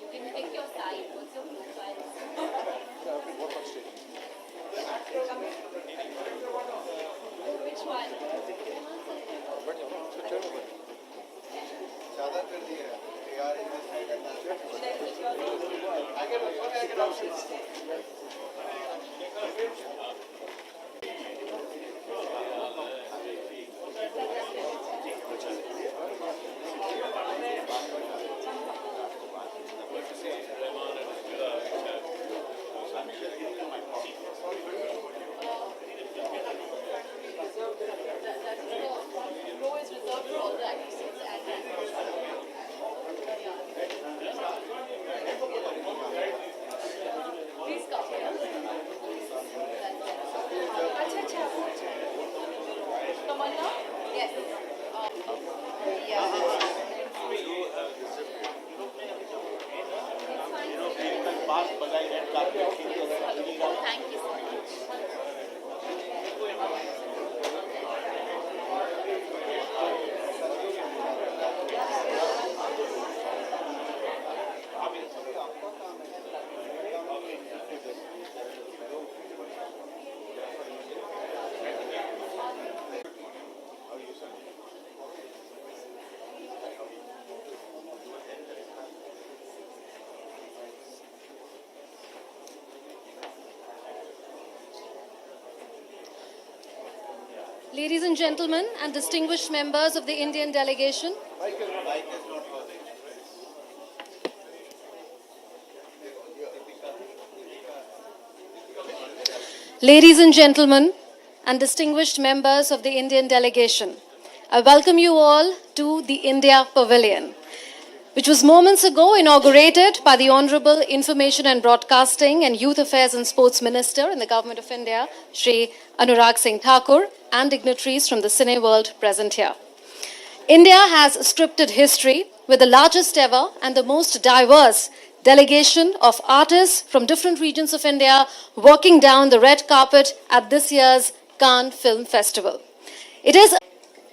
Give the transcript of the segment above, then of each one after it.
You can pick your side. What's your profile? Which one? Row is reserved for all the actresses and please come here. Tamanna? Yes. Thank you so much. Ladies and gentlemen, and distinguished members of the Indian delegation, ladies and gentlemen, and distinguished members of the Indian delegation, I welcome you all to the India Pavilion, which was moments ago inaugurated by the Honorable Information and Broadcasting and Youth Affairs and Sports Minister in the Government of India, Shri Anurag Singh Thakur, and dignitaries from the cine world present here. India has scripted history with the largest ever and the most diverse delegation of artists from different regions of India walking down the red carpet at this year's Cannes Film Festival. It is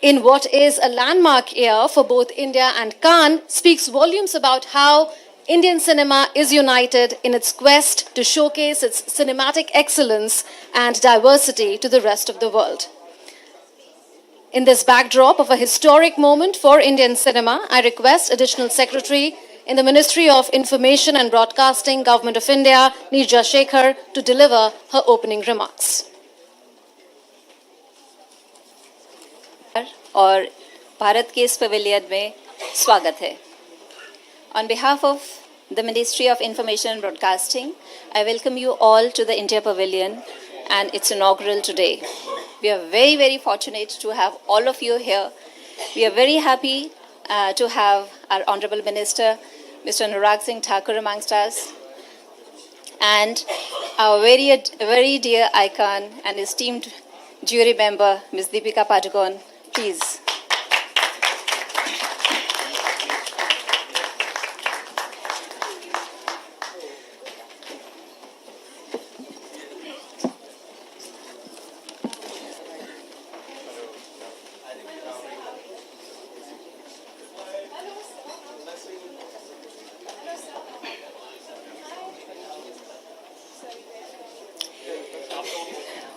in what is a landmark year for both India and Cannes speaks volumes about how Indian cinema is united in its quest to showcase its cinematic excellence and diversity to the rest of the world. In this backdrop of a historic moment for Indian cinema, I request Additional Secretary in the Ministry of Information and Broadcasting, Government of India, Neerja Shekhar, to deliver her opening remarks. और भारत के इस pavilion में स्वागत है. On behalf of the Ministry of Information and Broadcasting, I welcome you all to the India Pavilion and its inaugural today. We are very, very fortunate to have all of you here. We are very happy to have our Honorable Minister, Mr. Anurag Singh Thakur amongst us, and our very dear icon and esteemed jury member, Ms. Deepika Padukone. Please.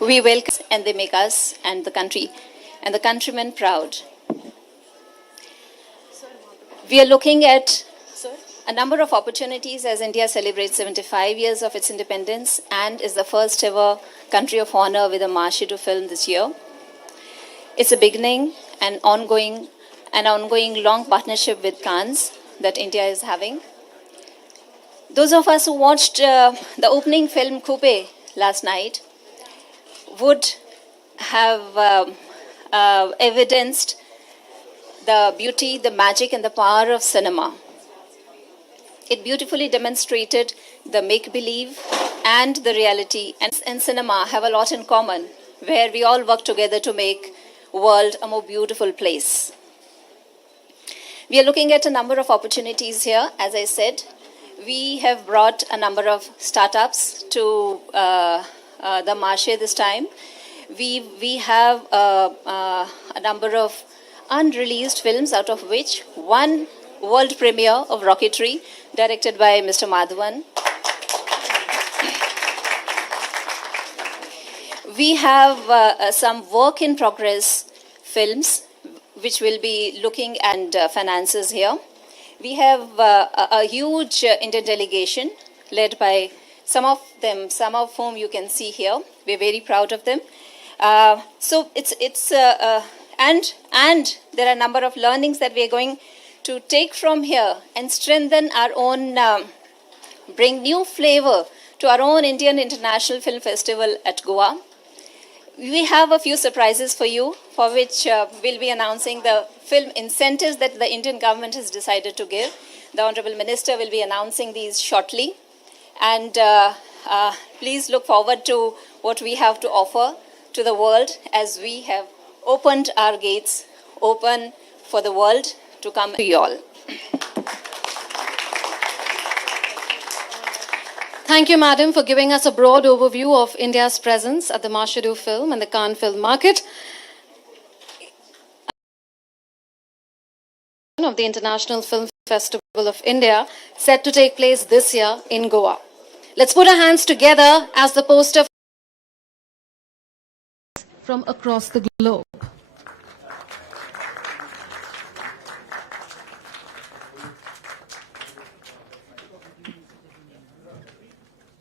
We welcome and they make us and the country and the countrymen proud. We are looking at a number of opportunities as India celebrates 75 years of its independence and is the first ever country of honor with a Marche to film this year. It's a beginning and ongoing long partnership with Cannes that India is having. Those of us who watched the opening film Coupe last night would have evidenced the beauty, the magic, and the power of cinema. It beautifully demonstrated the make-believe and the reality. And cinema have a lot in common, where we all work together to make the world a more beautiful place. We are looking at a number of opportunities here. As I said, we have brought a number of startups to the Marche this time. We have a number of unreleased films, out of which one world premiere of Rocketry, directed by Mr. Madhavan. We have some work in progress films which will be looking at finances here. We have a huge Indian delegation led by some of whom you can see here. We're very proud of them. So and there are a number of learnings that we are going to take from here and strengthen our own, bring new flavor to our own Indian International Film Festival at Goa. We have a few surprises for you, for which we'll be announcing the film incentives that the Indian government has decided to give. The Honorable Minister will be announcing these shortly. And please look forward to what we have to offer to the world as we have opened our gates, open for the world to come to you all. Thank you, Madam, for giving us a broad overview of India's presence at the Marshadow Film and the Cannes Film Market of the International Film Festival of India, set to take place this year in Goa. Let's put our hands together as the poster from across the globe.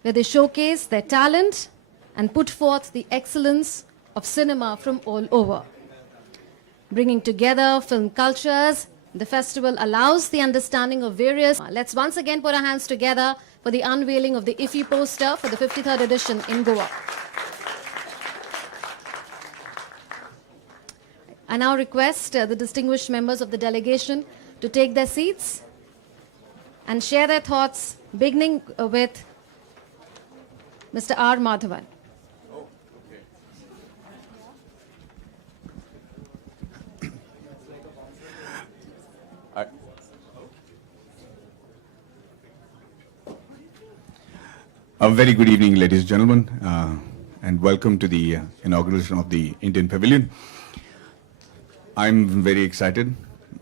Where they showcase their talent and put forth the excellence of cinema from all over. Bringing together film cultures, the festival allows the understanding of various... Let's once again put our hands together for the unveiling of the IFFI poster for the 53rd edition in Goa. I now request the distinguished members of the delegation to take their seats and share their thoughts, beginning with Mr. R. Madhavan. A very good evening, ladies and gentlemen, and welcome to the inauguration of the Indian Pavilion. I'm very excited,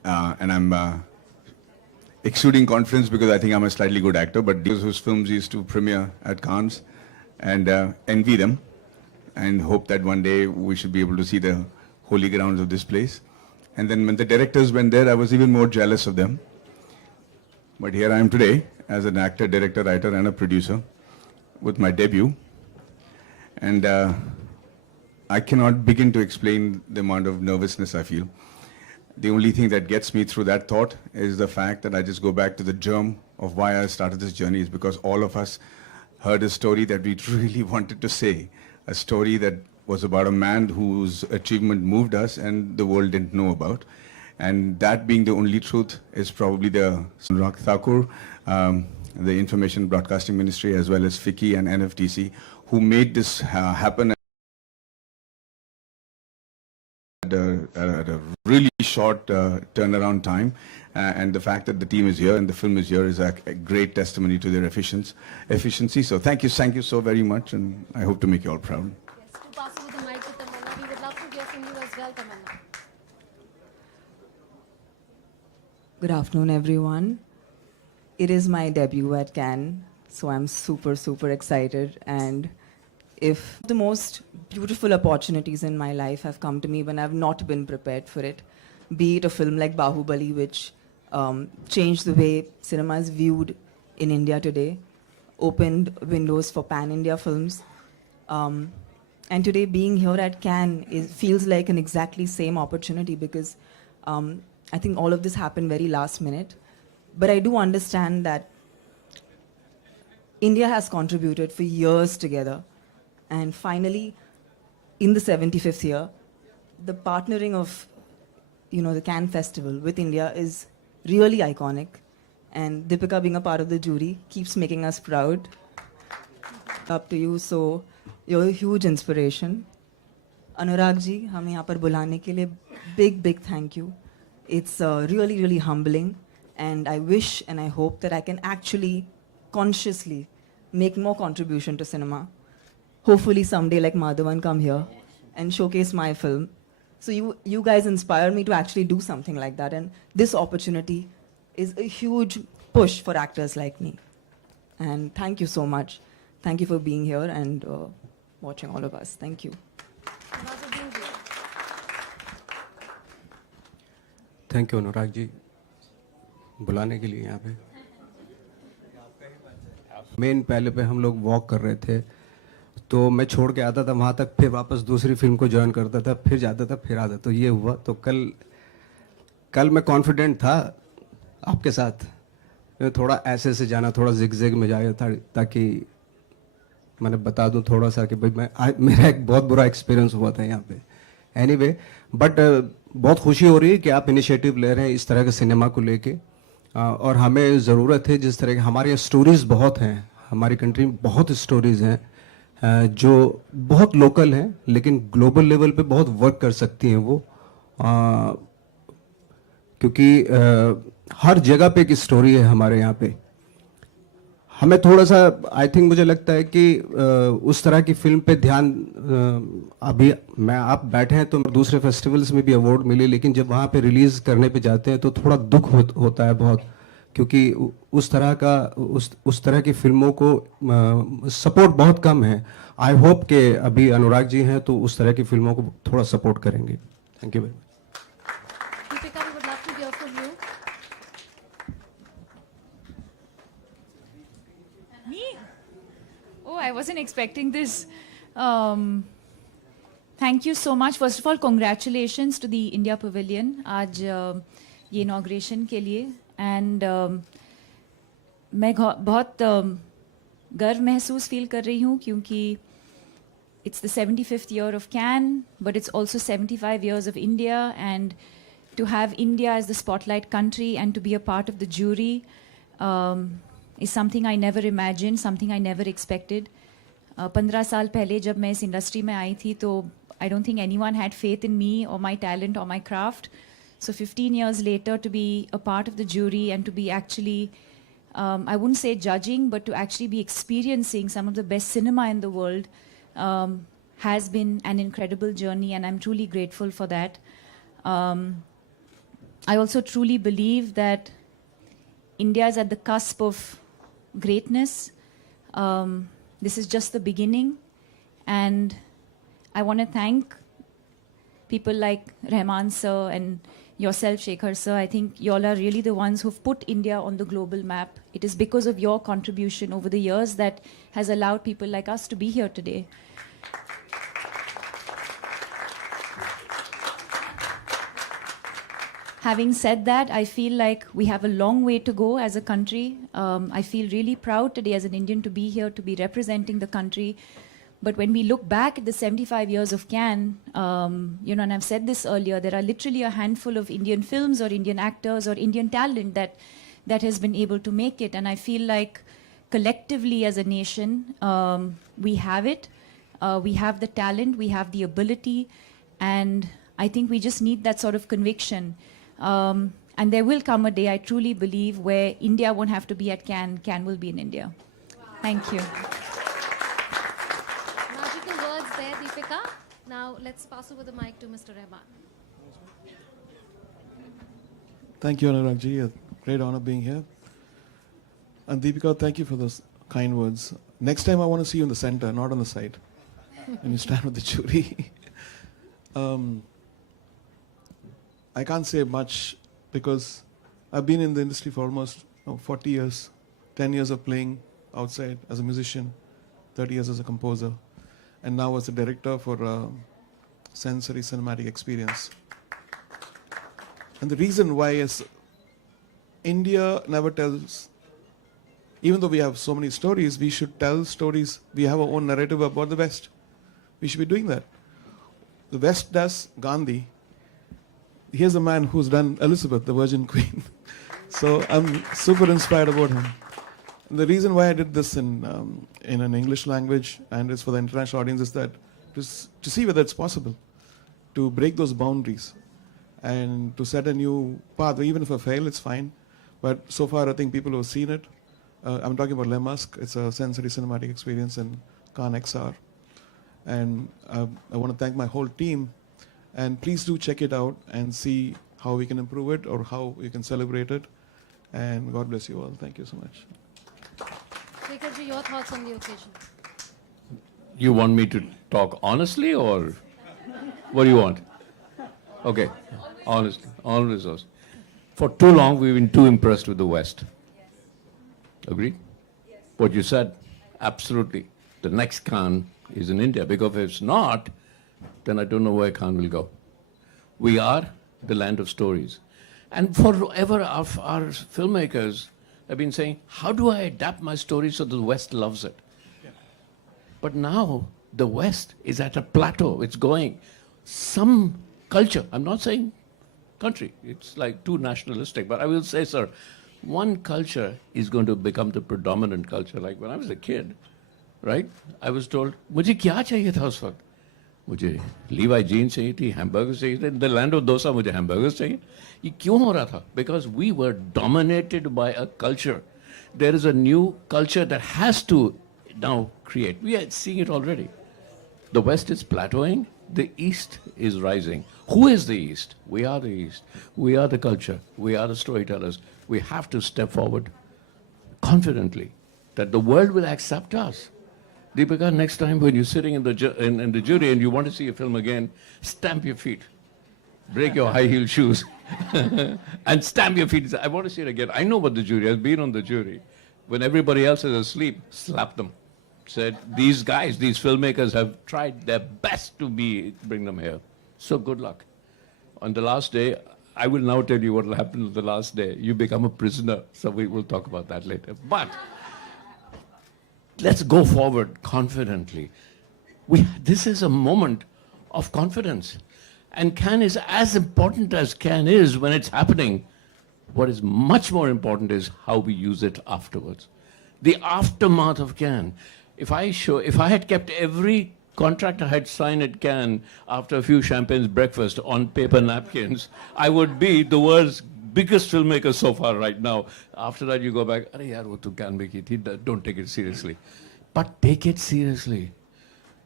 and I'm exuding confidence because I think I'm a slightly good actor, but those whose films used to premiere at Cannes, and envy them and hope that one day we should be able to see the holy grounds of this place. And then when the directors went there, I was even more jealous of them. But here I am today as an actor, director, writer, and a producer with my debut. And I cannot begin to explain the amount of nervousness I feel. The only thing that gets me through that thought is the fact that I just go back to the germ of why I started this journey, is because all of us heard a story that we really wanted to say, a story that was about a man whose achievement moved us and the world didn't know about. And that being the only truth is probably the Anurag Thakur, the Information Broadcasting Ministry, as well as FICCI and NFTC, who made this happen at a really short turnaround time. And the fact that the team is here and the film is here is a great testimony to their efficiency. So thank you so very much, and I hope to make you all proud. Yes, to pass over the mic to Tamanna, we would love to hear from you as well, Tamanna. Good afternoon, everyone. It is my debut at Cannes, so I'm super excited. And if the most beautiful opportunities in my life have come to me when I've not been prepared for it, be it a film like Bahubali, which changed the way cinema is viewed in India today, opened windows for pan-India films. And today being here at Cannes feels like an exactly same opportunity, because I think all of this happened very last minute. But I do understand that India has contributed for years together. And finally, in the 75th year, the partnering of the Cannes Festival with India is really iconic. And Deepika, being a part of the jury, keeps making us proud. Up to you, so you're a huge inspiration. Anurag ji, हमें यहाँ पर बुलाने के लिए big thank you. It's really humbling, and I wish and I hope that I can actually consciously make more contribution to cinema. Hopefully someday, like Madhavan, come here and showcase my film. So you guys inspired me to actually do something like that, and this opportunity is a huge push for actors like me. And thank you so much. Thank you for being here and watching all of us. Thank you. Thank you Anurag ji बुलाने के लिए यहाँ पे main पहले पे हम लोग walk कर रहे थे तो मैं छोड़ के आता था वहाँ तक फिर वापस दूसरी फिल्म को ज्वाइन करता था फिर जाता था फिर आता तो ये हुआ तो कल मैं कॉन्फिडेंट था आपके साथ थोड़ा ऐसे से जाना थोड़ा जिग में जाया था ताकि मैंने बता दूं थोड़ा सा कि भाई मेरा एक बहुत बुरा एक्सपीरियंस हुआ था यहाँ पे एनीवे बट बहुत खुशी हो रही है कि आप इनिशिएटिव ले रहे हैं इस तरह के सिनेमा को लेके और हमें ज़रूरत है जिस तरह के हमारे स्टोरीज़ बहुत हैं हमारी कंट्री में बहुत स्टोरीज़ हैं जो बहुत लोकल हैं लेकिन ग्लोबल लेवल पे बहुत वर्क कर सकती हैं वो क्योंकि हर जगह पे एक स्टोरी है हमारे यहाँ पे हमें थोड़ा सा आई थिंक मुझे लगता है कि उस तरह की फिल्म पे ध्यान अभी मैं आप बैठे हैं तो दूसरे फेस्टिवल्स में भी अवार्ड मिले लेकिन जब वहाँ पे रिलीज करने पे जाते हैं तो थोड़ा दुख होता है बहुत क्योंकि उस तरह की फिल्मों को सपोर्ट बहुत कम है आई होप कि अभी अनुराग जी हैं तो उस तरह की फिल्मों को थोड़ा सपोर्ट करेंगे thank you very much Deepika, we would love to hear from you. Me? Oh, I wasn't expecting this. Thank you so much. First of all, congratulations to the India Pavilion. आज ये inauguration के लिए and मैं बहुत गर्व महसूस feel कर रही हूँ क्योंकि it's the 75th year of Cannes, but it's also 75 years of India, and to have India as the spotlight country and to be a part of the jury is something I never imagined, something I never expected. 15 साल पहले जब मैं इस industry में आई थी तो I don't think anyone had faith in me or my talent or my craft. So 15 years later to be a part of the jury and to be actually, I wouldn't say judging, but to actually be experiencing some of the best cinema in the world has been an incredible journey, and I'm truly grateful for that. I also truly believe that India is at the cusp of greatness. This is just the beginning, and I want to thank people like Rahman sir and yourself, Shekhar sir. I think you all are really the ones who've put India on the global map. It is because of your contribution over the years that has allowed people like us to be here today. Having said that, I feel like we have a long way to go as a country. I feel really proud today as an Indian to be here, to be representing the country. But when we look back at the 75 years of Cannes, and I've said this earlier, there are literally a handful of Indian films or Indian actors or Indian talent that has been able to make it. And I feel like collectively as a nation, we have it. We have the talent, we have the ability, and I think we just need that sort of conviction. And there will come a day, I truly believe, where India won't have to be at Cannes, Cannes will be in India. Thank you. Magical words there, Deepika. Now let's pass over the mic to Mr. Rahman. Thank you, Anurag ji. A great honor being here. And Deepika, thank you for those kind words. Next time I want to see you in the center, not on the side. When you stand with the jury. I can't say much because I've been in the industry for almost 40 years, 10 years of playing outside as a musician, 30 years as a composer, and now as a director for sensory cinematic experience. And the reason why is India never tells, even though we have so many stories, we should tell stories. We have our own narrative about the West. We should be doing that. The West does Gandhi. Here's a man who's done Elizabeth, the Virgin Queen. So I'm super inspired about him. And the reason why I did this in an English language and it's for the international audience is that to see whether it's possible to break those boundaries and to set a new path. Even if I fail, it's fine. But so far, I think people who have seen it. I'm talking about Le Masque. It's a sensory cinematic experience in Cannes XR. And I want to thank my whole team. And please do check it out and see how we can improve it or how we can celebrate it. And God bless you all. Thank you so much. Shekharji, your thoughts on the occasion? You want me to talk honestly or what do you want? Okay, honestly, all resource. For too long, we've been too impressed with the West. Agreed? What you said, absolutely. The next Khan is in India, because if it's not, then I don't know where Khan will go. We are the land of stories. And forever our filmmakers have been saying, how do I adapt my story so the West loves it? But now the West is at a plateau. It's going. Some culture, I'm not saying country, it's like too nationalistic, but I will say, sir, one culture is going to become the predominant culture. Like when I was a kid, right, I was told, मुझे क्या चाहिए था उस वक्त? मुझे Levi jeans चाहिए थी, hamburgers चाहिए थे. In the land of dosa, मुझे hamburgers चाहिए. ये क्यों हो रहा था? Because we were dominated by a culture. There is a new culture that has to now create. We are seeing it already. The West is plateauing. The East is rising. Who is the East? We are the East. We are the culture. We are the storytellers. We have to step forward confidently that the world will accept us. Deepika, next time when you're sitting in the jury and you want to see a film again, stamp your feet. Break your high heel shoes and stamp your feet. I want to see it again. I know what the jury has been on the jury. When everybody else is asleep, slap them. Said, these guys, these filmmakers have tried their best to bring them here. So good luck. On the last day, I will now tell you what will happen on the last day. You become a prisoner. So we will talk about that later. But let's go forward confidently. This is a moment of confidence. And Cannes is as important as Cannes is when it's happening. What is much more important is how we use it afterwards. The aftermath of Cannes. If I had kept every contract I had signed at Cannes after a few champagne's breakfast on paper napkins, I would be the world's biggest filmmaker so far right now. After that, you go back, "Arey yaar, wo to Cannes mein ki thi." Don't take it seriously. But take it seriously.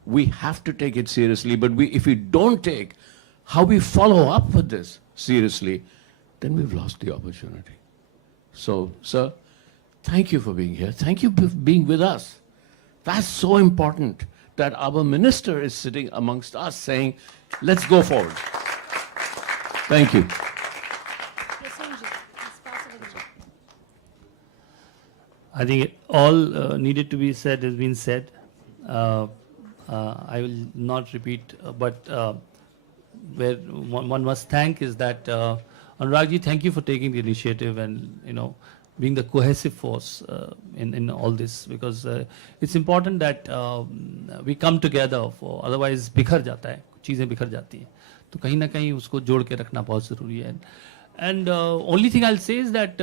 We have to take it seriously. But if we don't take how we follow up with this seriously, then we've lost the opportunity. So, sir, thank you for being here. Thank you for being with us. That's so important that our minister is sitting amongst us saying, let's go forward. Thank you. Prasunji, let's pass it again. I think all needed to be said has been said. I will not repeat, but where one must thank is that Anuragji, thank you for taking the initiative and being the cohesive force in all this, because it's important that we come together. For otherwise बिखर जाता है, चीजें बिखर जाती हैं, तो कहीं ना कहीं उसको जोड़ के रखना बहुत जरूरी है. And only thing I'll say is that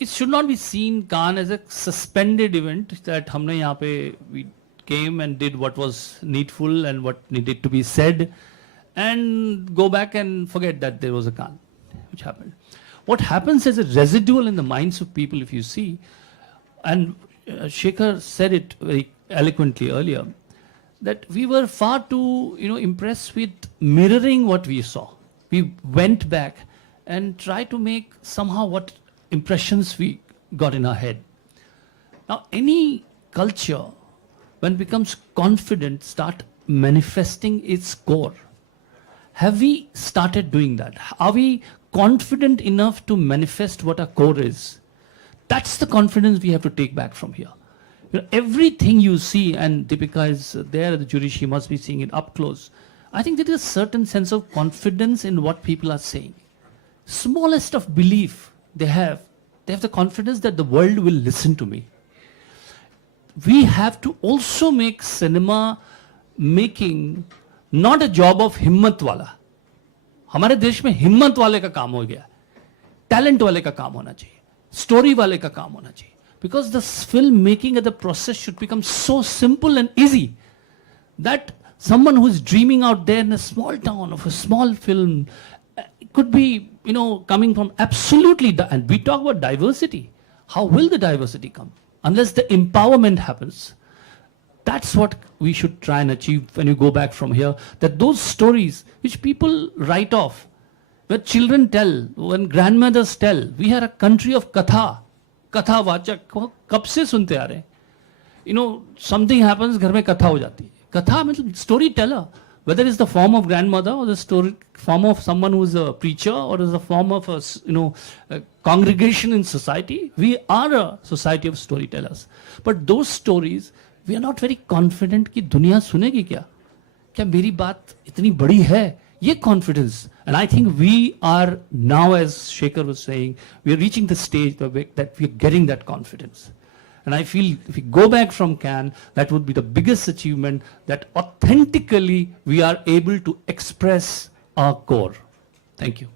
it should not be seen Cannes as a suspended event that हमने यहाँ पे we came and did what was needful and what needed to be said and go back and forget that there was a Cannes, which happened. What happens as a residual in the minds of people, if you see, and Shekhar said it very eloquently earlier, that we were far too impressed with mirroring what we saw. We went back and tried to make somehow what impressions we got in our head. Now, any culture, when it becomes confident, start manifesting its core. Have we started doing that? Are we confident enough to manifest what our core is? That's the confidence we have to take back from here. Everything you see, and Deepika is there at the jury, she must be seeing it up close. I think there is a certain sense of confidence in what people are saying. Smallest of belief they have the confidence that the world will listen to me. We have to also make cinema making not a job of himmat wala. हमारे देश में हिम्मत वाले का काम हो गया, talent वाले का काम होना चाहिए, स्टोरी वाले का काम होना चाहिए. Because the film making and the process should become so simple and easy that someone who is dreaming out there in a small town of a small film could be, coming from absolutely, and we talk about diversity. How will the diversity come? Unless the empowerment happens. That's what we should try and achieve when you go back from here. That those stories which people write off, When children tell, when grandmothers tell, we are a country of katha. Katha vachak. कब से सुनते आ रहे हैं? You know, something happens, घर में कथा हो जाती है. Katha means storyteller. Whether it's the form of grandmother or the story form of someone who's a preacher or is the form of a congregation in society, we are a society of storytellers. But those stories, we are not very confident कि दुनिया सुनेगी क्या? क्या मेरी बात इतनी बड़ी है? ये confidence. And I think we are now, as Shekhar was saying, we are reaching the stage that we are getting that confidence. And I feel if we go back from Cannes, that would be the biggest achievement, that authentically we are able to express our core. Thank you.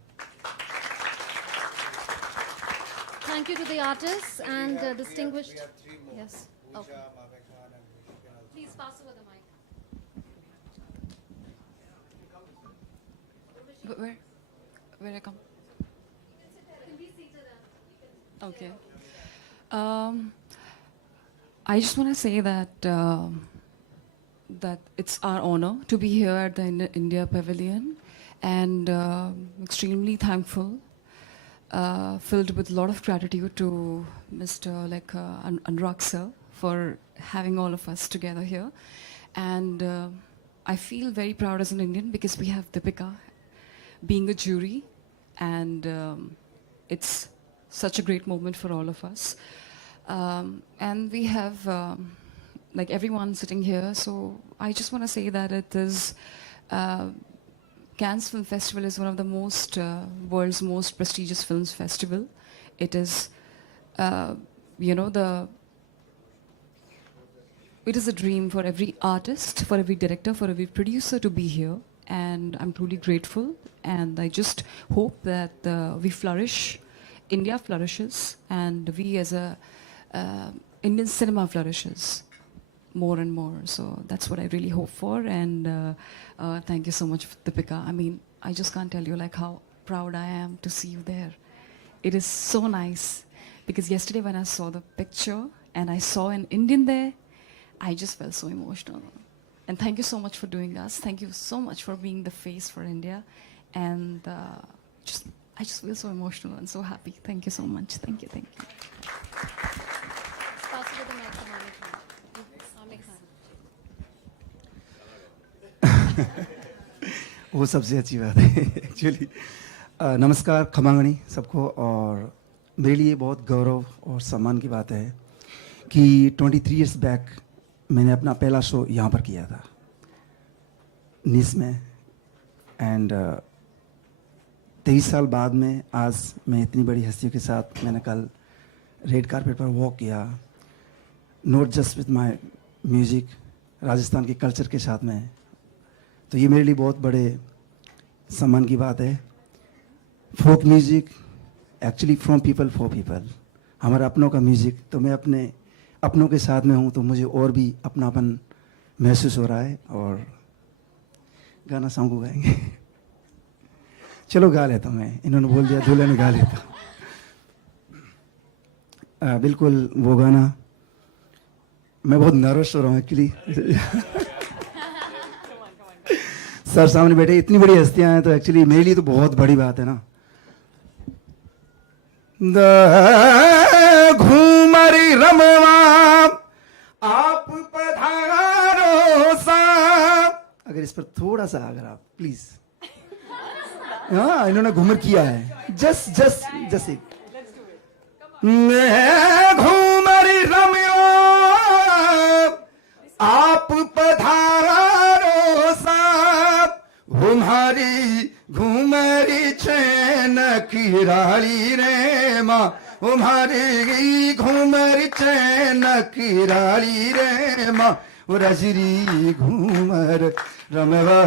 Thank you to the artists and distinguished. Yes. Okay. Please pass over the mic. Where I come? Okay. I just want to say that that it's our honor to be here at the India Pavilion, and extremely thankful, filled with a lot of gratitude to Mr. Anurag sir for having all of us together here, and I feel very proud as an Indian because we have Deepika being a jury, and it's such a great moment for all of us. And we have like everyone sitting here, so I just want to say that it is Cannes Film Festival is one of the most world's most prestigious films festival. It is it is a dream for every artist, for every director, for every producer to be here, and I'm truly grateful, and I just hope that we flourish, India flourishes, and we as a Indian cinema flourishes more and more. So that's what I really hope for. And thank you so much, Deepika. I mean, I just can't tell you like how proud I am to see you there. It is so nice because yesterday when I saw the picture and I saw an Indian there, I just felt so emotional. And thank you so much for doing us. Thank you so much for being the face for India. And I just feel so emotional and so happy. Thank you so much. Thank you. Thank you. Pass over the mic to Monica. Samik sir. वो सबसे अच्छी बात है actually. नमस्कार खमांगणी सबको. और मेरे लिए बहुत गौरव और सम्मान की बात है कि 23 इयर्स बैक मैंने अपना पहला शो यहाँ पर किया था नीस में. एंड 23 साल बाद में आज मैं इतनी बड़ी हस्तियों के साथ मैंने कल रेड कारपेट पर वॉक किया, not just with my music, Rajasthan के कल्चर के साथ में. तो ये मेरे लिए बहुत बड़े सम्मान की बात है. Folk music actually from people for people, हमारा अपनों का म्यूज़िक. तो मैं अपने अपनों के साथ में हूँ तो मुझे और भी अपनापन महसूस हो रहा है. और गाना सॉन्ग को गाएंगे. चलो गा लेता हूँ मैं, इन्होंने बोल दिया दूल्हे ने गा लेता. बिल्कुल वो गाना. मैं बहुत नर्वस हो रहा हूँ एक्चुअली. सर सामने बैठे इतनी बड़ी हस्तियां हैं तो एक्चुअली मेरे लिए तो बहुत बड़ी बात है ना. घूमरी रमवा आप पधारो सा. अगर इस पर थोड़ा सा अगर आप प्लीज. हाँ इन्होंने घूमर किया है. जस्ट घूमरी रमवा आप पधारो सा. घुमारी घूमरी चैन की राली रे माँ. घुमारी घूमरी चैन की राली रे माँ. रजरी घूमर रमवा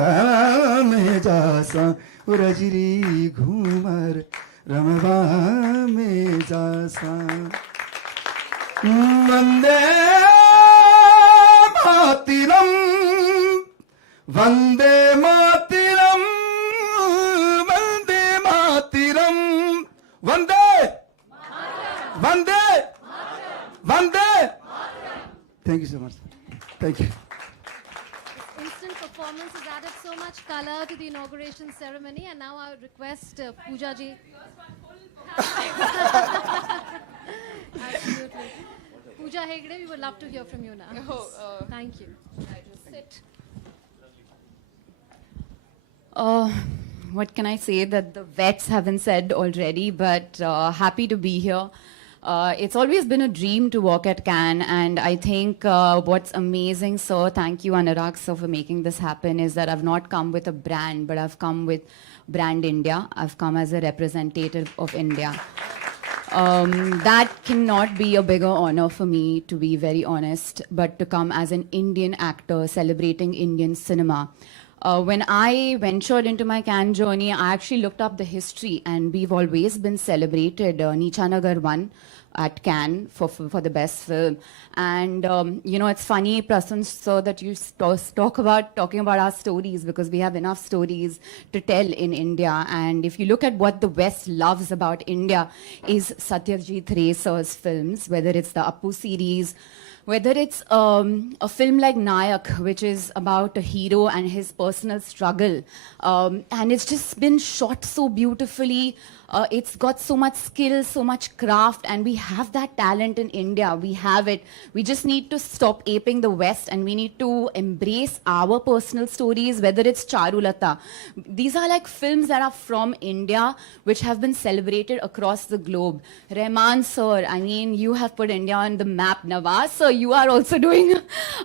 में जासा. रजरी घूमर रमवा में जासा. वंदे मातरम वंदे मातरम वंदे मातरम वंदे वंदे वंदे. Thank you so much. Thank you. Instant performance has added so much color to the inauguration ceremony. And now I would request Pooja ji. Absolutely. Pooja Hegde, we would love to hear from you now. Thank you. Sit. What can I say that the vets haven't said already, but happy to be here. It's always been a dream to work at Cannes, and I think what's amazing, sir, thank you Anurag sir for making this happen, is that I've not come with a brand, but I've come with Brand India. I've come as a representative of India. That cannot be a bigger honor for me, to be very honest, but to come as an Indian actor celebrating Indian cinema. When I ventured into my Cannes journey, I actually looked up the history, and we've always been celebrated. Nichanagar won at Cannes for the best film. And, it's funny, Prasun, sir, that you talking about our stories, because we have enough stories to tell in India. And if you look at what the West loves about India is Satyajit Ray sir's films, whether it's the Appu series, whether it's a film like Nayak, which is about a hero and his personal struggle, and it's just been shot so beautifully. It's got so much skill, so much craft, and we have that talent in India. We have it. We just need to stop aping the West, and we need to embrace our personal stories, whether it's Charulata. These are like films that are from India, which have been celebrated across the globe. Rahman sir, I mean, you have put India on the map. Nawaz sir, you are also doing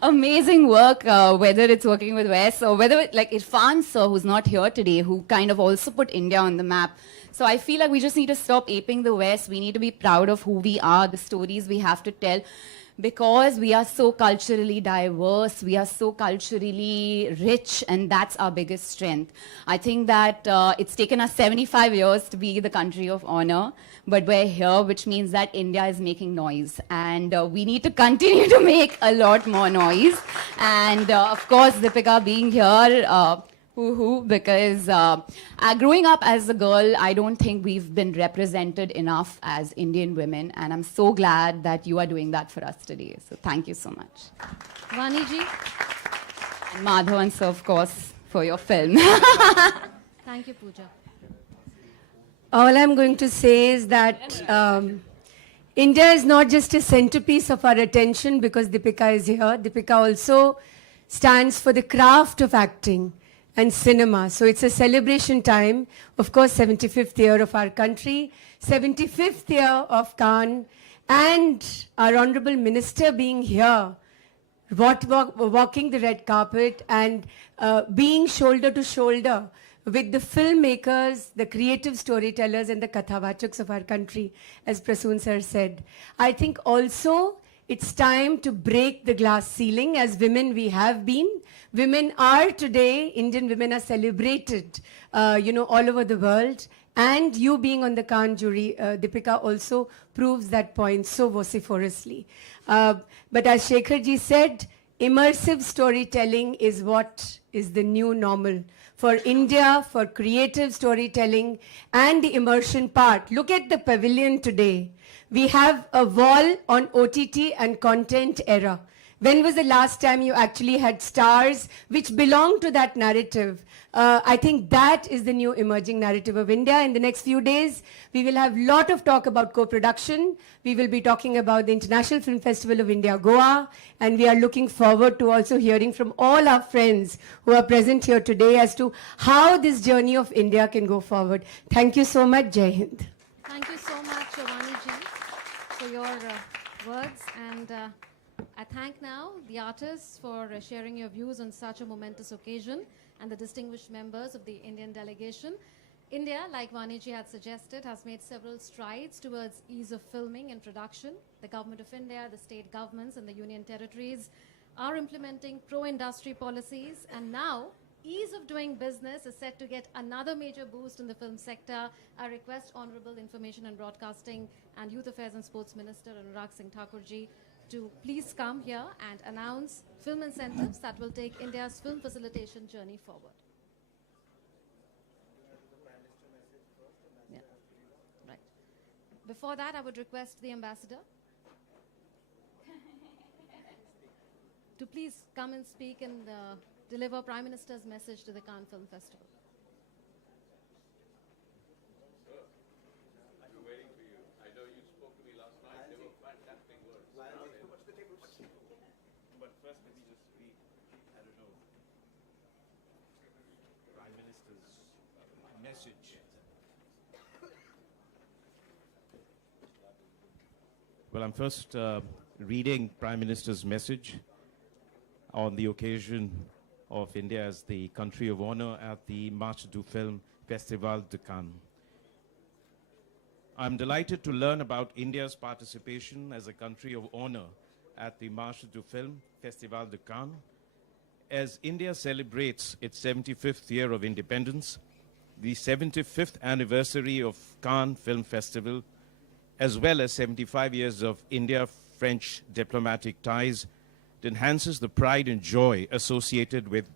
amazing work, whether it's working with West or whether like Irfan sir, who's not here today, who kind of also put India on the map. So I feel like we just need to stop aping the West. We need to be proud of who we are, the stories we have to tell, because we are so culturally diverse, we are so culturally rich, and that's our biggest strength. I think that it's taken us 75 years to be the country of honor, but we're here, which means that India is making noise, and we need to continue to make a lot more noise. And of course, Deepika being here, because growing up as a girl, I don't think we've been represented enough as Indian women, and I'm so glad that you are doing that for us today. So thank you so much. Vani ji. And Madhavan sir, of course, for your film. Thank you, Pooja. All I'm going to say is that India is not just a centerpiece of our attention because Deepika is here. Deepika also stands for the craft of acting and cinema. So it's a celebration time. Of course, 75th year of our country, 75th year of Cannes, and our Honorable Minister being here, walking the red carpet and being shoulder to shoulder with the filmmakers, the creative storytellers, and the kathavachaks of our country, as Prasoon sir said. I think also it's time to break the glass ceiling. As women, we have been. Women are today, Indian women are celebrated, all over the world. And you being on the Cannes jury, Deepika, also proves that point so vociferously. But as Shekharji said, immersive storytelling is what is the new normal for India, for creative storytelling and the immersion part. Look at the Pavilion today. We have a wall on OTT and content era. When was the last time you actually had stars which belong to that narrative? I think that is the new emerging narrative of India. In the next few days, we will have a lot of talk about co-production. We will be talking about the International Film Festival of India, Goa. And we are looking forward to also hearing from all our friends who are present here today as to how this journey of India can go forward. Thank you so much. Jai Hind. Thank you so much, Shivani ji, for your words. And I thank now the artists for sharing your views on such a momentous occasion, and the distinguished members of the Indian delegation. India, like Vaniji had suggested, has made several strides towards ease of filming and production. The Government of India, the state governments and the union territories are implementing pro-industry policies, and now ease of doing business is set to get another major boost in the film sector. I request Honorable Information and Broadcasting and Youth Affairs and Sports Minister Anurag Singh Thakurji to please come here and announce film incentives that will take India's film facilitation journey forward. Yeah. Right. Before that, I would request the ambassador to please come and speak in the deliver Prime Minister's message to the Cannes Film Festival. But first, let me just read, I don't know, Prime Minister's message. Well, I'm first reading Prime Minister's message on the occasion of India as the country of honor at the Marche du Film Festival de Cannes. I'm delighted to learn about India's participation as a country of honor at the Marche du Film Festival de Cannes. As India celebrates its 75th year of independence, the 75th anniversary of Cannes Film Festival, as well as 75 years of India-French diplomatic ties, it enhances the pride and joy associated with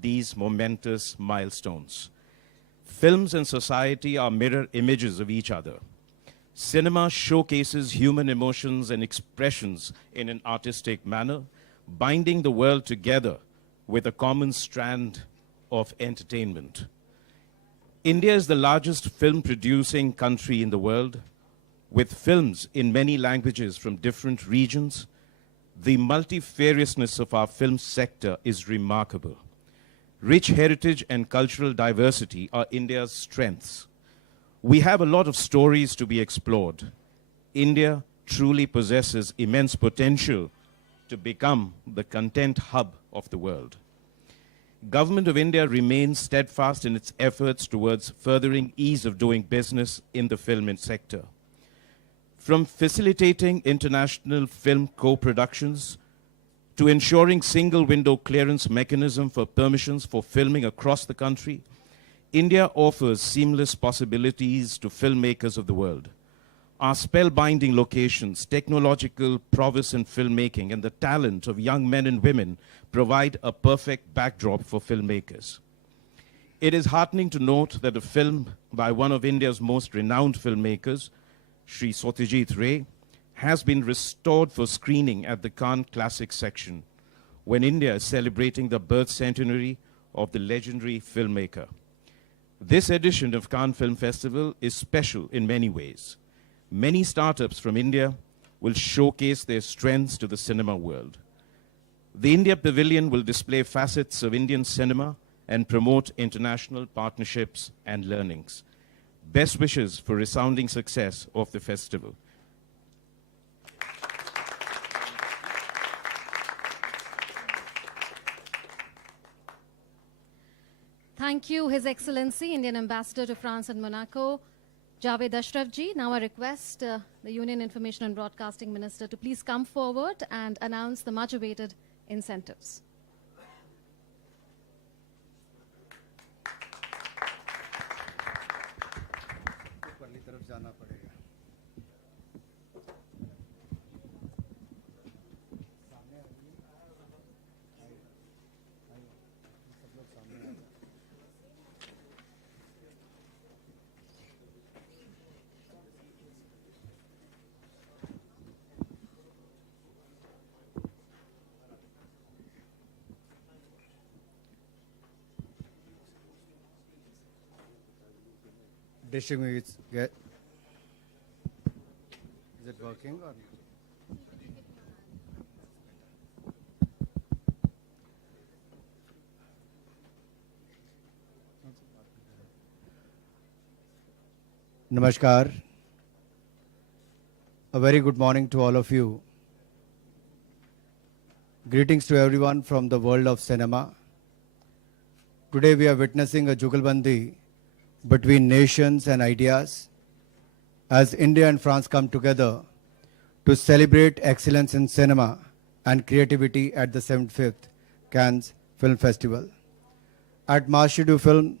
these momentous milestones. Films and society are mirror images of each other. Cinema showcases human emotions and expressions in an artistic manner, binding the world together with a common strand of entertainment. India is the largest film-producing country in the world, with films in many languages from different regions. The multifariousness of our film sector is remarkable. Rich heritage and cultural diversity are India's strengths. We have a lot of stories to be explored. India truly possesses immense potential to become the content hub of the world. Government of India remains steadfast in its efforts towards furthering ease of doing business in the film sector. From facilitating international film co-productions to ensuring single window clearance mechanism for permissions for filming across the country, India offers seamless possibilities to filmmakers of the world. Our spellbinding locations, technological prowess in filmmaking, and the talent of young men and women provide a perfect backdrop for filmmakers. It is heartening to note that a film by one of India's most renowned filmmakers, Sri Satyajit Ray, has been restored for screening at the Cannes Classics section, when India is celebrating the birth centenary of the legendary filmmaker. This edition of Cannes Film Festival is special in many ways. Many startups from India will showcase their strengths to the cinema world. The India Pavilion will display facets of Indian cinema and promote international partnerships and learnings. Best wishes for resounding success of the festival. Thank you, His Excellency, Indian Ambassador to France and Monaco, Javed Ashraf ji. Now I request the Union Information and Broadcasting Minister to please come forward and announce the much-awaited incentives. Distinguished guest. Is it working or? Namaskar. A very good morning to all of you. Greetings to everyone from the world of cinema. Today we are witnessing a jugalbandi between nations and ideas as India and France come together to celebrate excellence in cinema and creativity at the 75th Cannes Film Festival. At Marche du Film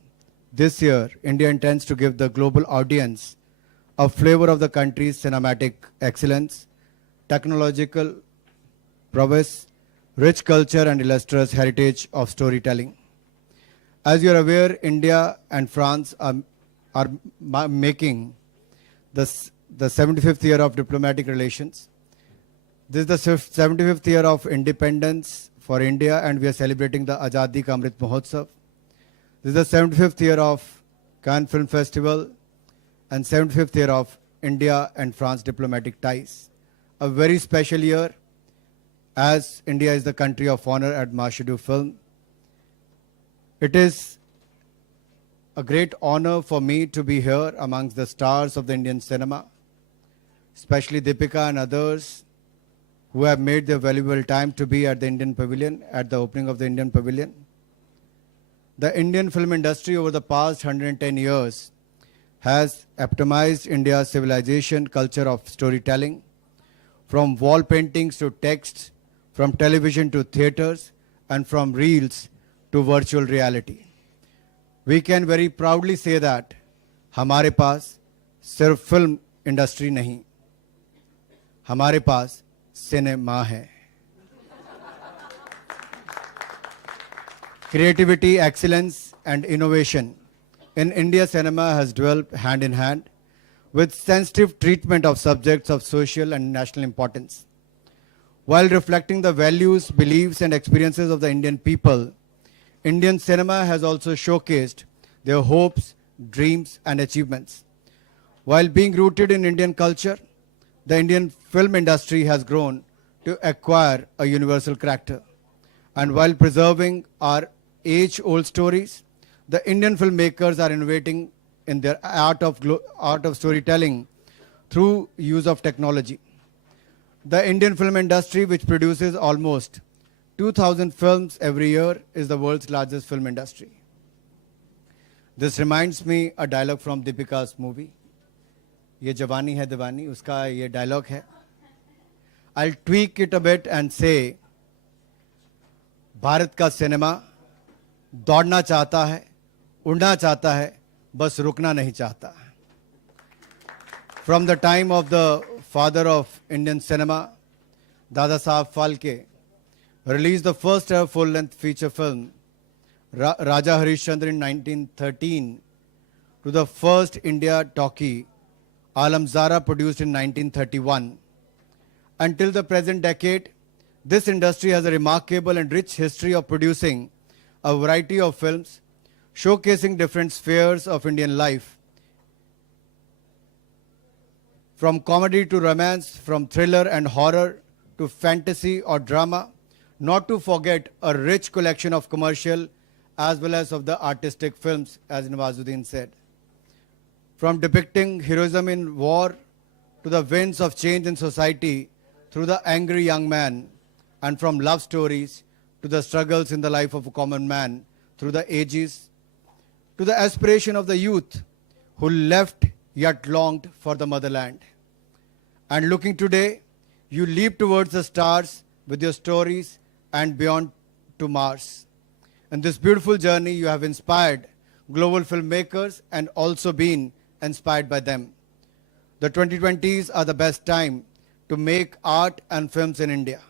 this year, India intends to give the global audience a flavor of the country's cinematic excellence, technological prowess, rich culture and illustrious heritage of storytelling. As you are aware, India and France are making the 75th year of diplomatic relations. This is the 75th year of independence for India, and we are celebrating the Azadi Ka Amrit Mahotsav. This is the 75th year of Cannes Film Festival and 75th year of India and France diplomatic ties. A very special year, as India is the country of honor at Marche du Film. It is a great honor for me to be here amongst the stars of the Indian cinema, especially Deepika and others who have made their valuable time to be at the Indian Pavilion, at the opening of the Indian Pavilion. The Indian film industry over the past 110 years has epitomized India's civilization culture of storytelling, from wall paintings to texts, from television to theaters, and from reels to virtual reality. We can very proudly say that हमारे पास सिर्फ film industry नहीं, हमारे पास cinema है. Creativity, excellence, and innovation in India cinema has developed hand in hand with sensitive treatment of subjects of social and national importance. While reflecting the values, beliefs, and experiences of the Indian people, Indian cinema has also showcased their hopes, dreams, and achievements. While being rooted in Indian culture, the Indian film industry has grown to acquire a universal character. And while preserving our age-old stories, the Indian filmmakers are innovating in their art of storytelling through use of technology. The Indian film industry, which produces almost 2,000 films every year, is the world's largest film industry. This reminds me a dialogue from Deepika's movie. ये जवानी है दीवानी, उसका ये dialogue है. I'll tweak it a bit and say, Bharat का cinema दौड़ना चाहता है, उड़ना चाहता है, बस रुकना नहीं चाहता. From the time of the father of Indian cinema, Dada Saheb Phalke, released the first ever full-length feature film, Raja Harishchandra in 1913, to the first India talkie, Alam Zara, produced in 1931. Until the present decade, this industry has a remarkable and rich history of producing a variety of films, showcasing different spheres of Indian life, from comedy to romance, from thriller and horror to fantasy or drama, not to forget a rich collection of commercial as well as of the artistic films, as Nawazuddin said. From depicting heroism in war to the winds of change in society through the angry young man, and from love stories to the struggles in the life of a common man through the ages, to the aspiration of the youth who left yet longed for the motherland. And looking today, you leap towards the stars with your stories and beyond to Mars. In this beautiful journey, you have inspired global filmmakers and also been inspired by them. The 2020s are the best time to make art and films in India.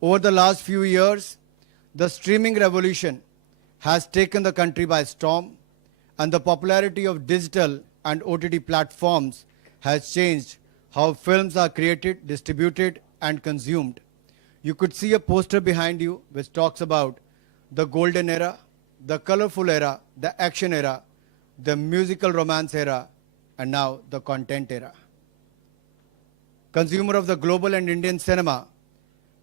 Over the last few years, the streaming revolution has taken the country by storm, and the popularity of digital and OTT platforms has changed how films are created, distributed, and consumed. You could see a poster behind you which talks about the golden era, the colorful era, the action era, the musical romance era, and now the content era. Consumer of the global and Indian cinema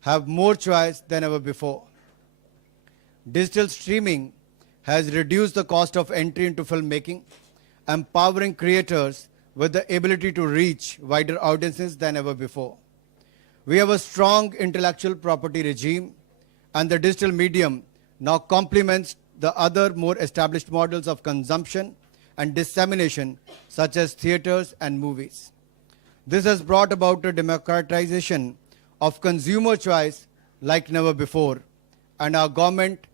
have more choice than ever before. Digital streaming has reduced the cost of entry into filmmaking, empowering creators with the ability to reach wider audiences than ever before. We have a strong intellectual property regime, and the digital medium now complements the other more established models of consumption and dissemination, such as theaters and movies. This has brought about a democratization of consumer choice like never before, and our government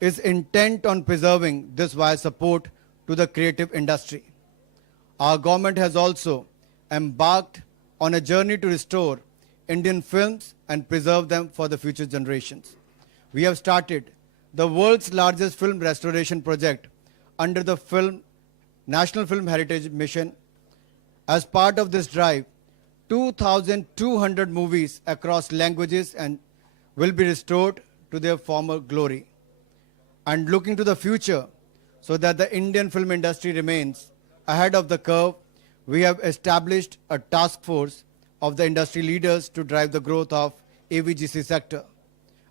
is intent on preserving this via support to the creative industry. Our government has also embarked on a journey to restore Indian films and preserve them for the future generations. We have started the world's largest film restoration project under the National Film Heritage Mission. As part of this drive, 2,200 movies across languages and will be restored to their former glory. And looking to the future, so that the Indian film industry remains ahead of the curve, we have established a task force of the industry leaders to drive the growth of AVGC sector,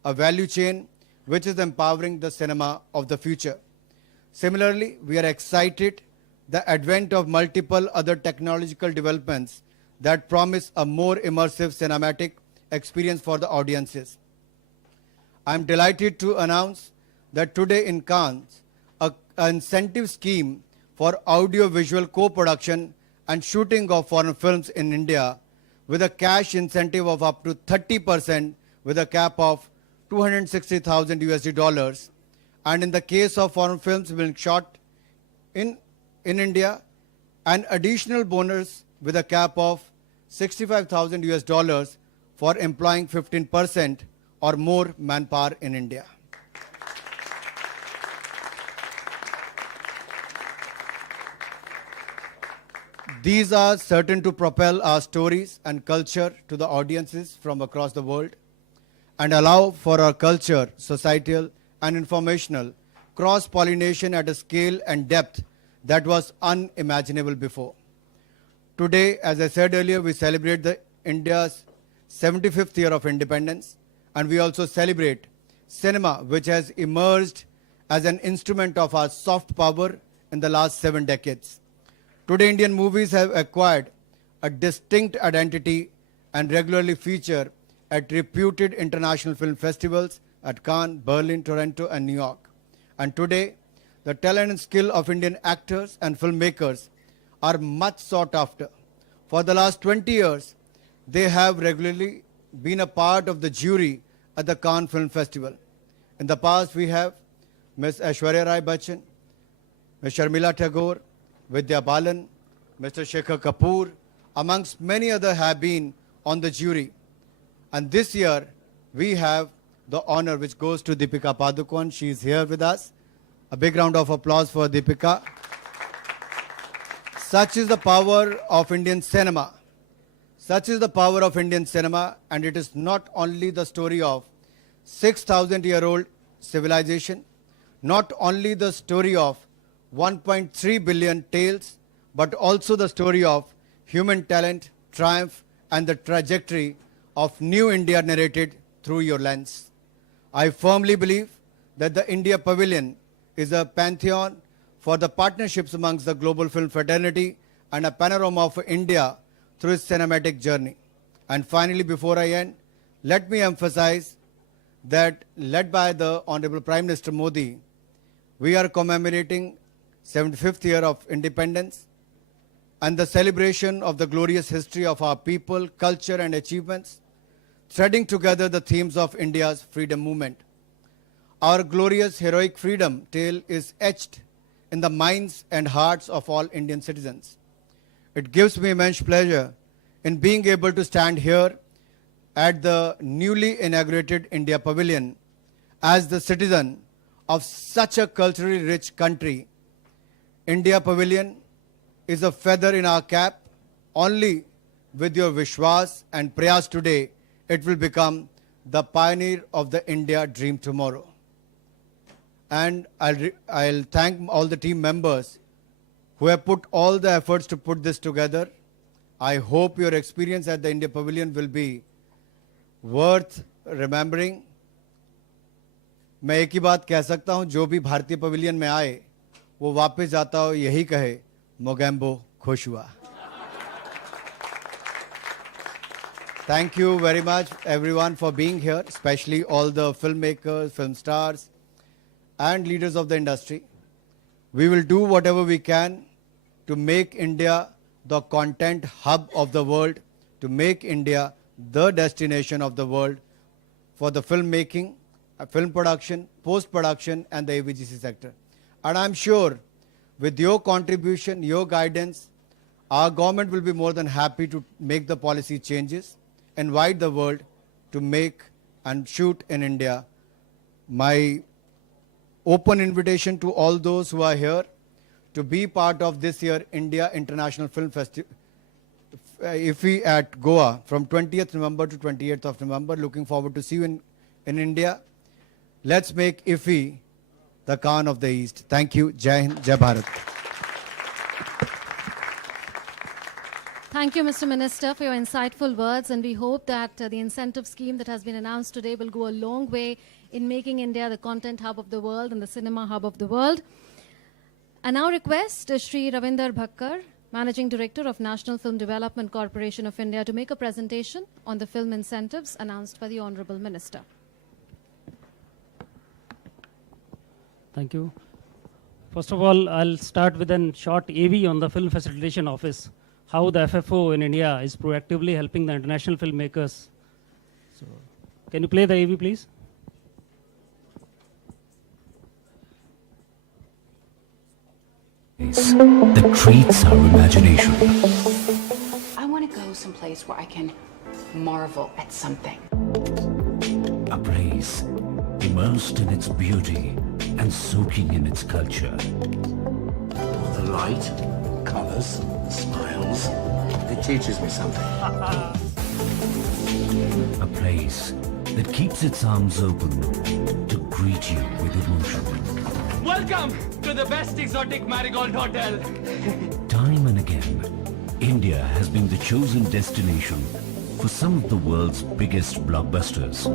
a value chain which is empowering the cinema of the future. Similarly, we are excited the advent of multiple other technological developments that promise a more immersive cinematic experience for the audiences. I am delighted to announce that today in Cannes, an incentive scheme for audio-visual co-production and shooting of foreign films in India with a cash incentive of up to 30% with a cap of 260,000 USD dollars. And in the case of foreign films being shot in India, an additional bonus with a cap of 65,000 US dollars for employing 15% or more manpower in India. These are certain to propel our stories and culture to the audiences from across the world and allow for our culture, societal and informational cross-pollination at a scale and depth that was unimaginable before. Today, as I said earlier, we celebrate India's 75th year of independence, and we also celebrate cinema, which has emerged as an instrument of our soft power in the last 7 decades. Today, Indian movies have acquired a distinct identity and regularly feature at reputed international film festivals at Cannes, Berlin, Toronto, and New York. And today, the talent and skill of Indian actors and filmmakers are much sought after. For the last 20 years, they have regularly been a part of the jury at the Cannes Film Festival. In the past, we have Ms. Aishwarya Rai Bachchan, Ms. Sharmila Tagore, Vidya Balan, Mr. Shekhar Kapoor, amongst many others have been on the jury. And this year, we have the honor which goes to Deepika Padukone. She is here with us. A big round of applause for Deepika. Such is the power of Indian cinema. Such is the power of Indian cinema, and it is not only the story of 6,000-year-old civilization, not only the story of 1.3 billion tales, but also the story of human talent, triumph, and the trajectory of new India narrated through your lens. I firmly believe that the India Pavilion is a pantheon for the partnerships amongst the global film fraternity and a panorama of India through its cinematic journey. And finally, before I end, let me emphasize that led by the Honorable Prime Minister Modi, we are commemorating 75th year of independence and the celebration of the glorious history of our people, culture and achievements, threading together the themes of India's freedom movement. Our glorious heroic freedom tale is etched in the minds and hearts of all Indian citizens. It gives me immense pleasure in being able to stand here at the newly inaugurated India Pavilion as the citizen of such a culturally rich country. India Pavilion is a feather in our cap. Only with your Vishwas and Prayas today, it will become the pioneer of the India dream tomorrow. And I'll thank all the team members who have put all the efforts to put this together. I hope your experience at the India Pavilion will be worth remembering. मैं एक ही बात कह सकता हूं, जो भी भारतीय pavilion में आए वो वापस जाता हो यही कहे मोगैम्बो खुश हुआ. Thank you very much everyone for being here, especially all the filmmakers, film stars and leaders of the industry. We will do whatever we can to make India the content hub of the world, to make India the destination of the world for the filmmaking, film production, post-production and the AVGC sector. And I'm sure with your contribution, your guidance, our government will be more than happy to make the policy changes, invite the world to make and shoot in India. My open invitation to all those who are here to be part of this year India International Film Festival, IFFI at Goa from 20th November to 28th of November. Looking forward to see you in India. Let's make IFFI the Khan of the East. Thank you. Jai Hind, Jai Bharat. Thank you, Mr. Minister, for your insightful words, and we hope that the incentive scheme that has been announced today will go a long way in making India the content hub of the world and the cinema hub of the world. I now request Shri Ravinder Bhakkar, Managing Director of National Film Development Corporation of India, to make a presentation on the film incentives announced by the Honorable Minister. Thank you. First of all, I'll start with a short AV on the Film Facilitation Office, how the FFO in India is proactively helping the international filmmakers. So, can you play the AV, please? That treats our imagination. I want to go someplace where I can marvel at something. A place immersed in its beauty and soaking in its culture. The light, colors, smiles, it teaches me something. A place that keeps its arms open to greet you with emotion. Welcome to the best exotic marigold hotel. Time and again, India has been the chosen destination for some of the world's biggest blockbusters.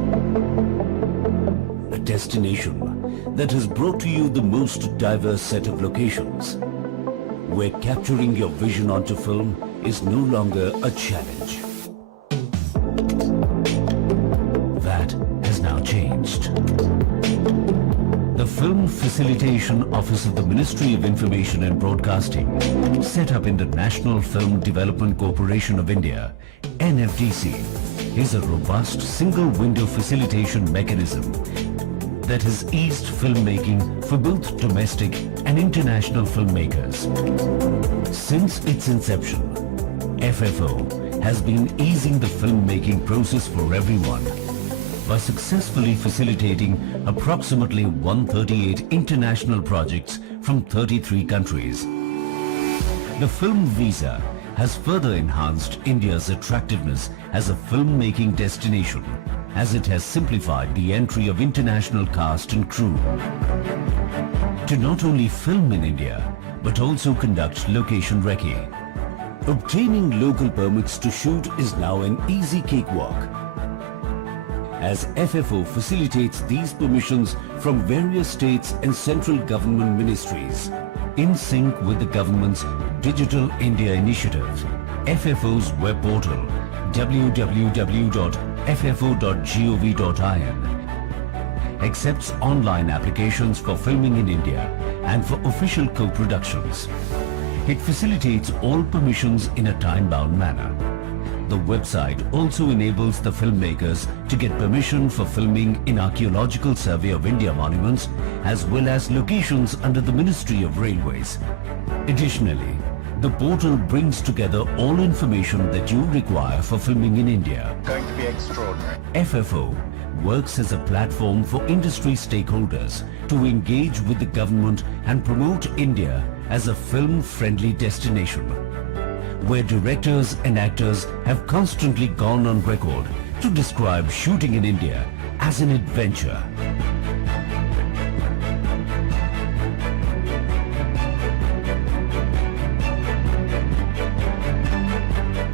A destination that has brought to you the most diverse set of locations, where capturing your vision onto film is no longer a challenge. That has now changed. The Film Facilitation Office of the Ministry of Information and Broadcasting, set up in the National Film Development Corporation of India, NFDC, is a robust single-window facilitation mechanism that has eased filmmaking for both domestic and international filmmakers. Since its inception, FFO has been easing the filmmaking process for everyone by successfully facilitating approximately 138 international projects from 33 countries. The Film Visa has further enhanced India's attractiveness as a filmmaking destination, as it has simplified the entry of international cast and crew to not only film in India, but also conduct location recce. Obtaining local permits to shoot is now an easy cakewalk, as FFO facilitates these permissions from various states and central government ministries. In sync with the government's Digital India initiative, FFO's web portal www.ffo.gov.in accepts online applications for filming in India and for official co-productions. It facilitates all permissions in a time-bound manner. The website also enables the filmmakers to get permission for filming in Archaeological Survey of India monuments as well as locations under the Ministry of Railways. Additionally, the portal brings together all information that you require for filming in India. Going to be extraordinary. FFO works as a platform for industry stakeholders to engage with the government and promote India as a film-friendly destination, where directors and actors have constantly gone on record to describe shooting in India as an adventure.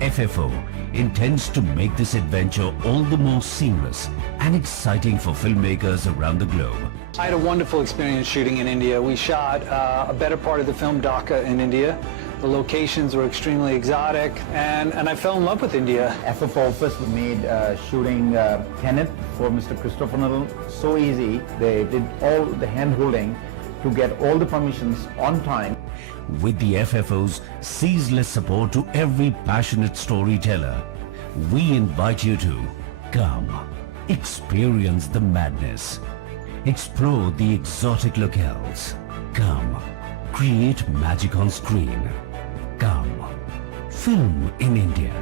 FFO intends to make this adventure all the more seamless and exciting for filmmakers around the globe. I had a wonderful experience shooting in India. We shot a better part of the film Dhaka in India. The locations were extremely exotic, and I fell in love with India. FFO office made shooting Tenet for Mr. Christopher Nolan so easy. They did all the hand-holding to get all the permissions on time. With the FFO's ceaseless support to every passionate storyteller, we invite you to come, experience the madness, explore the exotic locales, come, create magic on screen, come, film in India.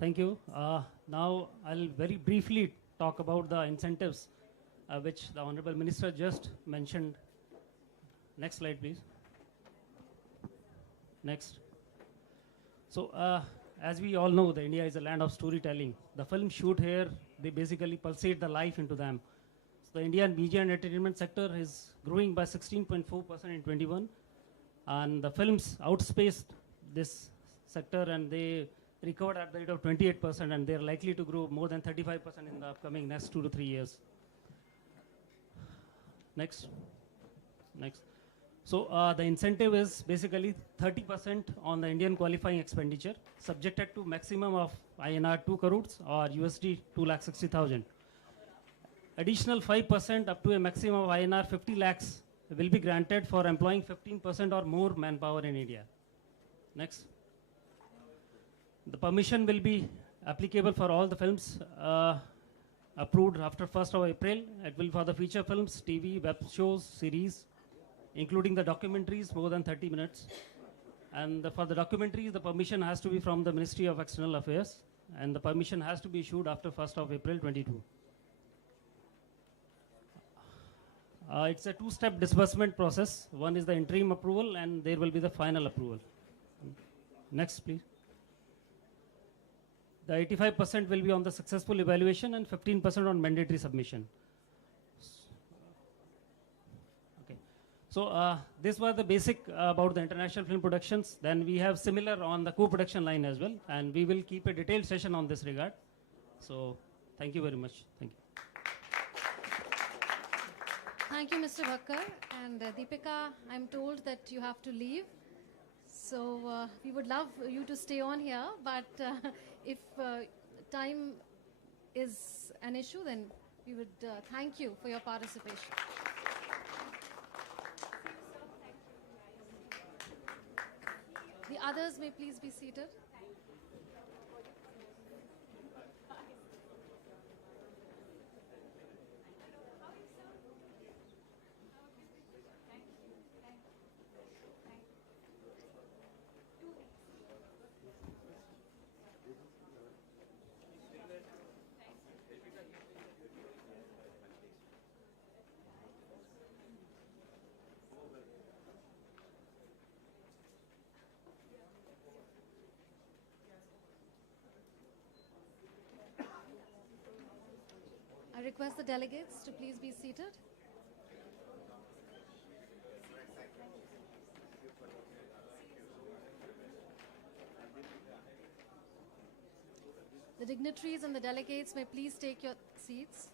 Thank you. Now I'll very briefly talk about the incentives which the Honorable Minister just mentioned. Next slide, please. Next. So, as we all know, the India is a land of storytelling. The film shoot here, they basically pulsate the life into them. So the Indian media and entertainment sector is growing by 16.4% in 21, and the films outspaced this sector, and they recovered at the rate of 28%, and they're likely to grow more than 35% in the upcoming next 2 to 3 years. Next. Next. So the incentive is basically 30% on the Indian qualifying expenditure, subjected to maximum of INR 2 crores or USD 2,60,000. Additional 5% up to a maximum of INR 50 lakhs will be granted for employing 15% or more manpower in India. Next. The permission will be applicable for all the films approved after 1st of April. It will for the feature films, TV, web shows, series, including the documentaries more than 30 minutes. And for the documentaries, the permission has to be from the Ministry of External Affairs, and the permission has to be issued after 1st of April 22. It's a two-step disbursement process. One is the interim approval, and there will be the final approval. Next, please. The 85% will be on the successful evaluation and 15% on mandatory submission. Okay. So this was the basic about the international film productions. Then we have similar on the co-production line as well, and we will keep a detailed session on this regard. So thank you very much. Thank you. Thank you, Mr. Bhakkar. And Deepika, I'm told that you have to leave. So we would love you to stay on here, but if time is an issue, then we would thank you for your participation. The others may please be seated. I request the delegates to please be seated. The dignitaries and the delegates may please take your seats.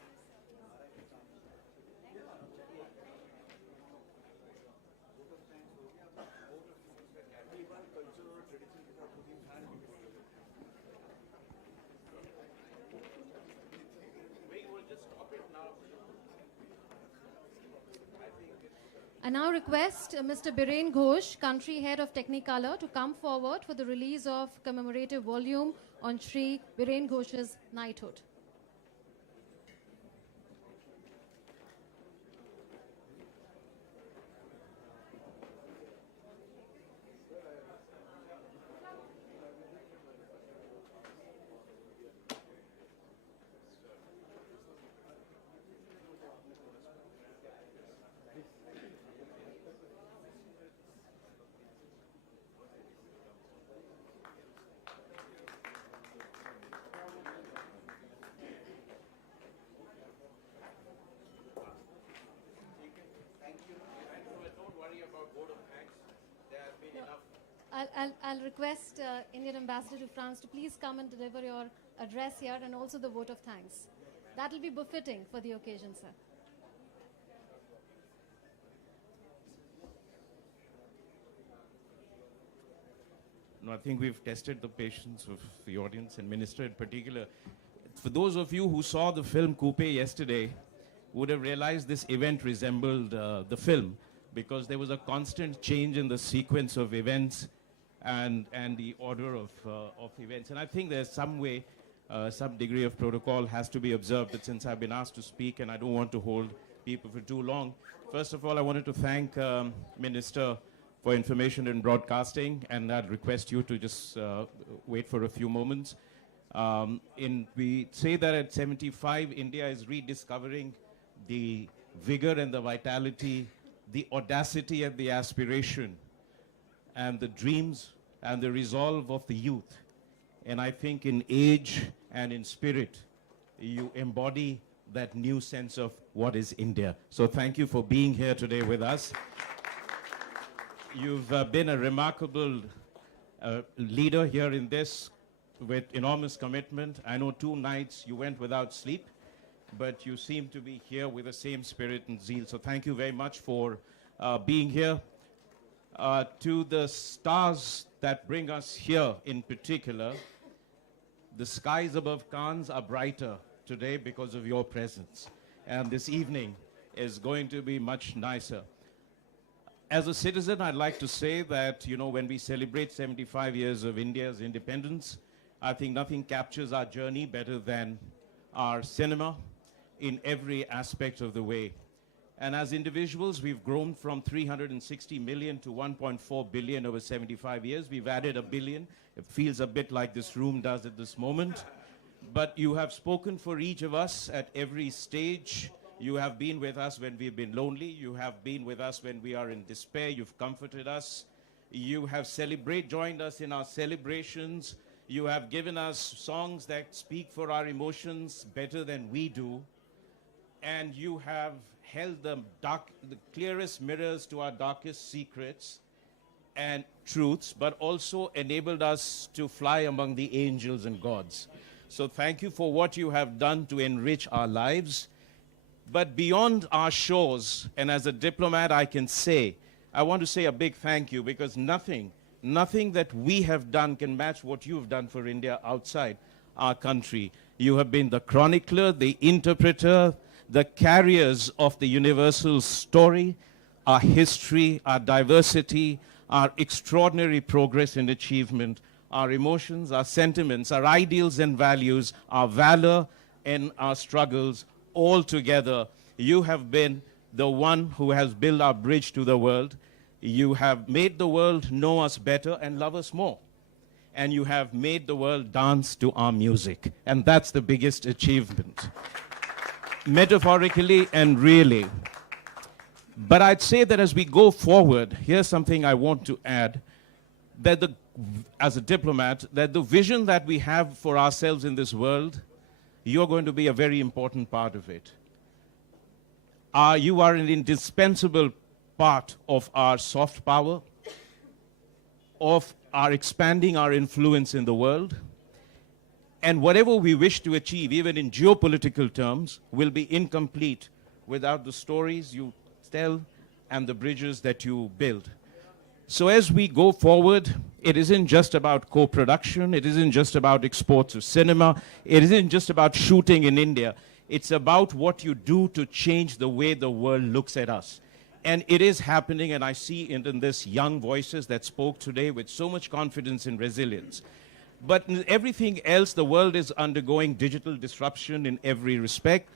I now request Mr. Biren Ghosh, Country Head of Technicolor, to come forward for the release of commemorative volume on Shri Biren Ghosh's knighthood. I'll request Indian Ambassador to France to please come and deliver your address here and also the vote of thanks. That will be befitting for the occasion, sir. No, I think we've tested the patience of the audience and Minister in particular. For those of you who saw the film Coupe yesterday, would have realized this event resembled the film, because there was a constant change in the sequence of events and the order of events. And I think there's some way, some degree of protocol has to be observed, that since I've been asked to speak and I don't want to hold people for too long. First of all, I wanted to thank Minister for Information and Broadcasting, and I'd request you to just wait for a few moments. We say that at 75, India is rediscovering the vigor and the vitality, the audacity and the aspiration, and the dreams and the resolve of the youth. And I think in age and in spirit, you embody that new sense of what is India. So thank you for being here today with us. You've been a remarkable leader here in this with enormous commitment. I know 2 nights you went without sleep, but you seem to be here with the same spirit and zeal. So thank you very much for being here. To the stars that bring us here in particular, the skies above Cannes are brighter today because of your presence. And this evening is going to be much nicer. As a citizen, I'd like to say that, you know, when we celebrate 75 years of India's independence, I think nothing captures our journey better than our cinema in every aspect of the way. And as individuals, we've grown from 360 million to 1.4 billion over 75 years. We've added 1 billion. It feels a bit like this room does at this moment. But you have spoken for each of us at every stage. You have been with us when we've been lonely. You have been with us when we are in despair. You've comforted us. You have joined us in our celebrations. You have given us songs that speak for our emotions better than we do. And you have held the clearest mirrors to our darkest secrets and truths, but also enabled us to fly among the angels and gods. So thank you for what you have done to enrich our lives. But beyond our shores, and as a diplomat, I want to say a big thank you, because nothing that we have done can match what you've done for India outside our country. You have been the chronicler, the interpreter, the carriers of the universal story, our history, our diversity, our extraordinary progress and achievement, our emotions, our sentiments, our ideals and values, our valor and our struggles, all together. You have been the one who has built our bridge to the world. You have made the world know us better and love us more. And you have made the world dance to our music. And that's the biggest achievement, metaphorically and really. But I'd say that as we go forward, here's something I want to add, that as a diplomat, that the vision that we have for ourselves in this world, you're going to be a very important part of it. You are an indispensable part of our soft power, of our expanding our influence in the world. And whatever we wish to achieve, even in geopolitical terms, will be incomplete without the stories you tell and the bridges that you build. So as we go forward, it isn't just about co-production, it isn't just about exports of cinema, it isn't just about shooting in India. It's about what you do to change the way the world looks at us. And it is happening, and I see it in this young voices that spoke today with so much confidence and resilience. But in everything else, the world is undergoing digital disruption in every respect,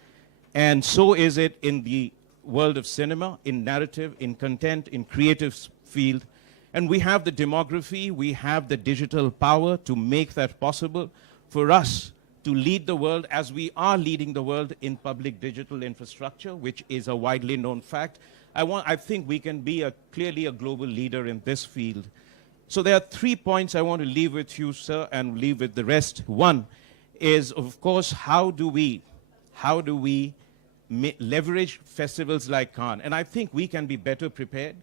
and so is it in the world of cinema, in narrative, in content, in creative field. And we have the demography, we have the digital power to make that possible for us to lead the world as we are leading the world in public digital infrastructure, which is a widely known fact. I think we can be clearly a global leader in this field. So there are 3 points I want to leave with you, sir, and leave with the rest. One is, of course, how do we leverage festivals like Cannes? And I think we can be better prepared.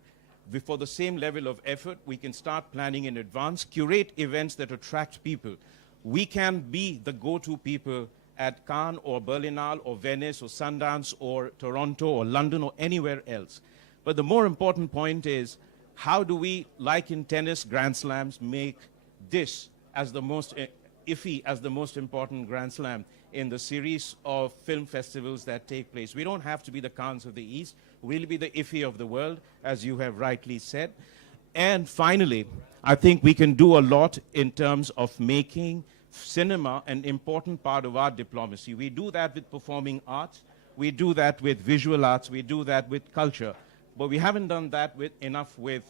For the same level of effort, we can start planning in advance, curate events that attract people. We can be the go-to people at Cannes or Berlinale or Venice or Sundance or Toronto or London or anywhere else. But the more important point is, how do we, like in tennis Grand Slams, make this as the most IFFI as the most important Grand Slam in the series of film festivals that take place? We don't have to be the Cannes of the East. We'll be the IFFI of the world, as you have rightly said. And finally, I think we can do a lot in terms of making cinema an important part of our diplomacy. We do that with performing arts. We do that with visual arts. We do that with culture. But we haven't done that enough with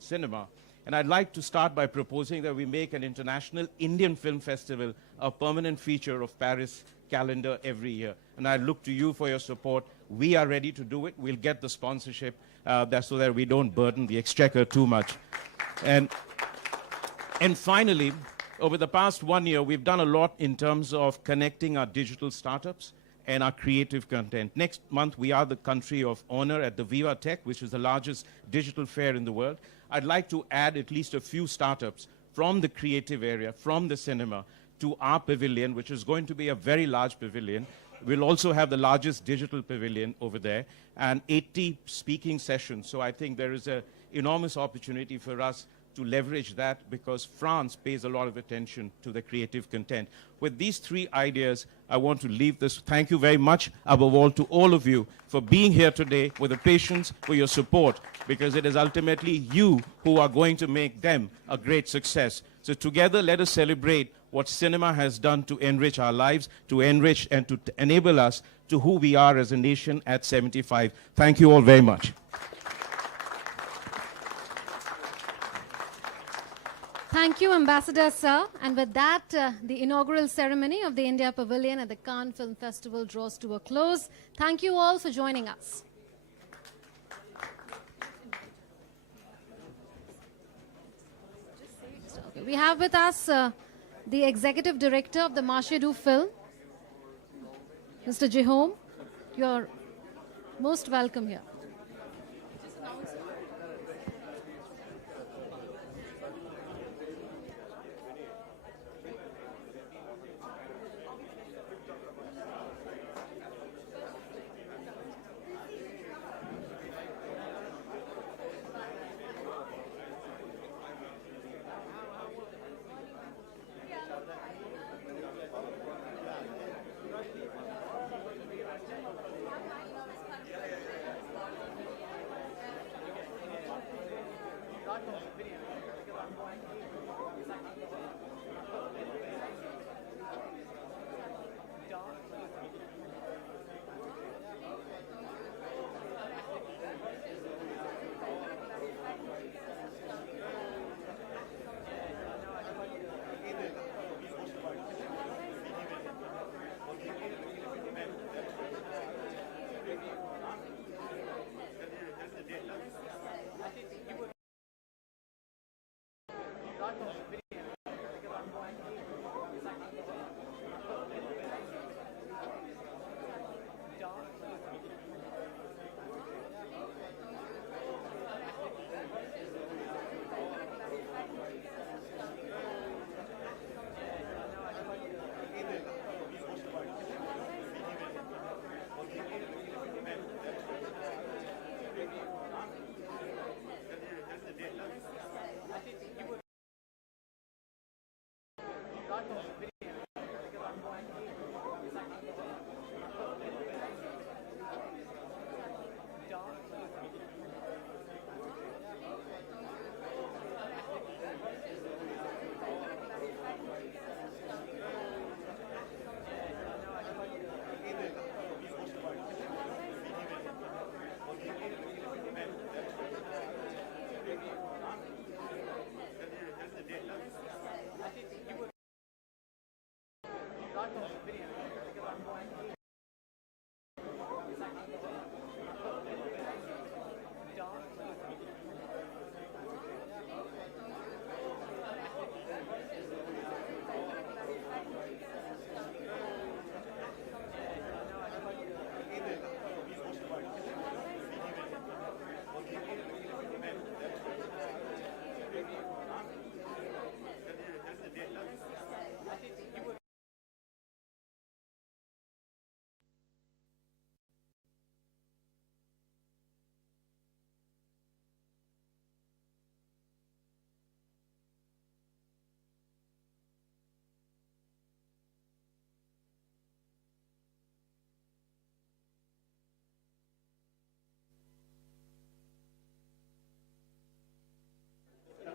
cinema. And I'd like to start by proposing that we make an international Indian film festival a permanent feature of Paris calendar every year. And I look to you for your support. We are ready to do it. We'll get the sponsorship so that we don't burden the exchequer too much. And finally, over the past 1 year, we've done a lot in terms of connecting our digital startups and our creative content. Next month, we are the country of honor at the Viva Tech, which is the largest digital fair in the world. I'd like to add at least a few startups from the creative area, from the cinema, to our pavilion, which is going to be a very large pavilion. We'll also have the largest digital pavilion over there and 80 speaking sessions. So I think there is an enormous opportunity for us to leverage that, because France pays a lot of attention to the creative content. With these three ideas, I want to leave this. Thank you very much, above all, to all of you for being here today, with the patience, for your support, because it is ultimately you who are going to make them a great success. So together, let us celebrate what cinema has done to enrich our lives, to enrich and to enable us to who we are as a nation at 75. Thank you all very much. Thank you, Ambassador Sir. And with that, the inaugural ceremony of the India Pavilion at the Cannes Film Festival draws to a close. Thank you all for joining us. Okay, we have with us the Executive Director of the Marché du Film, Mr. Jehome. You're most welcome here.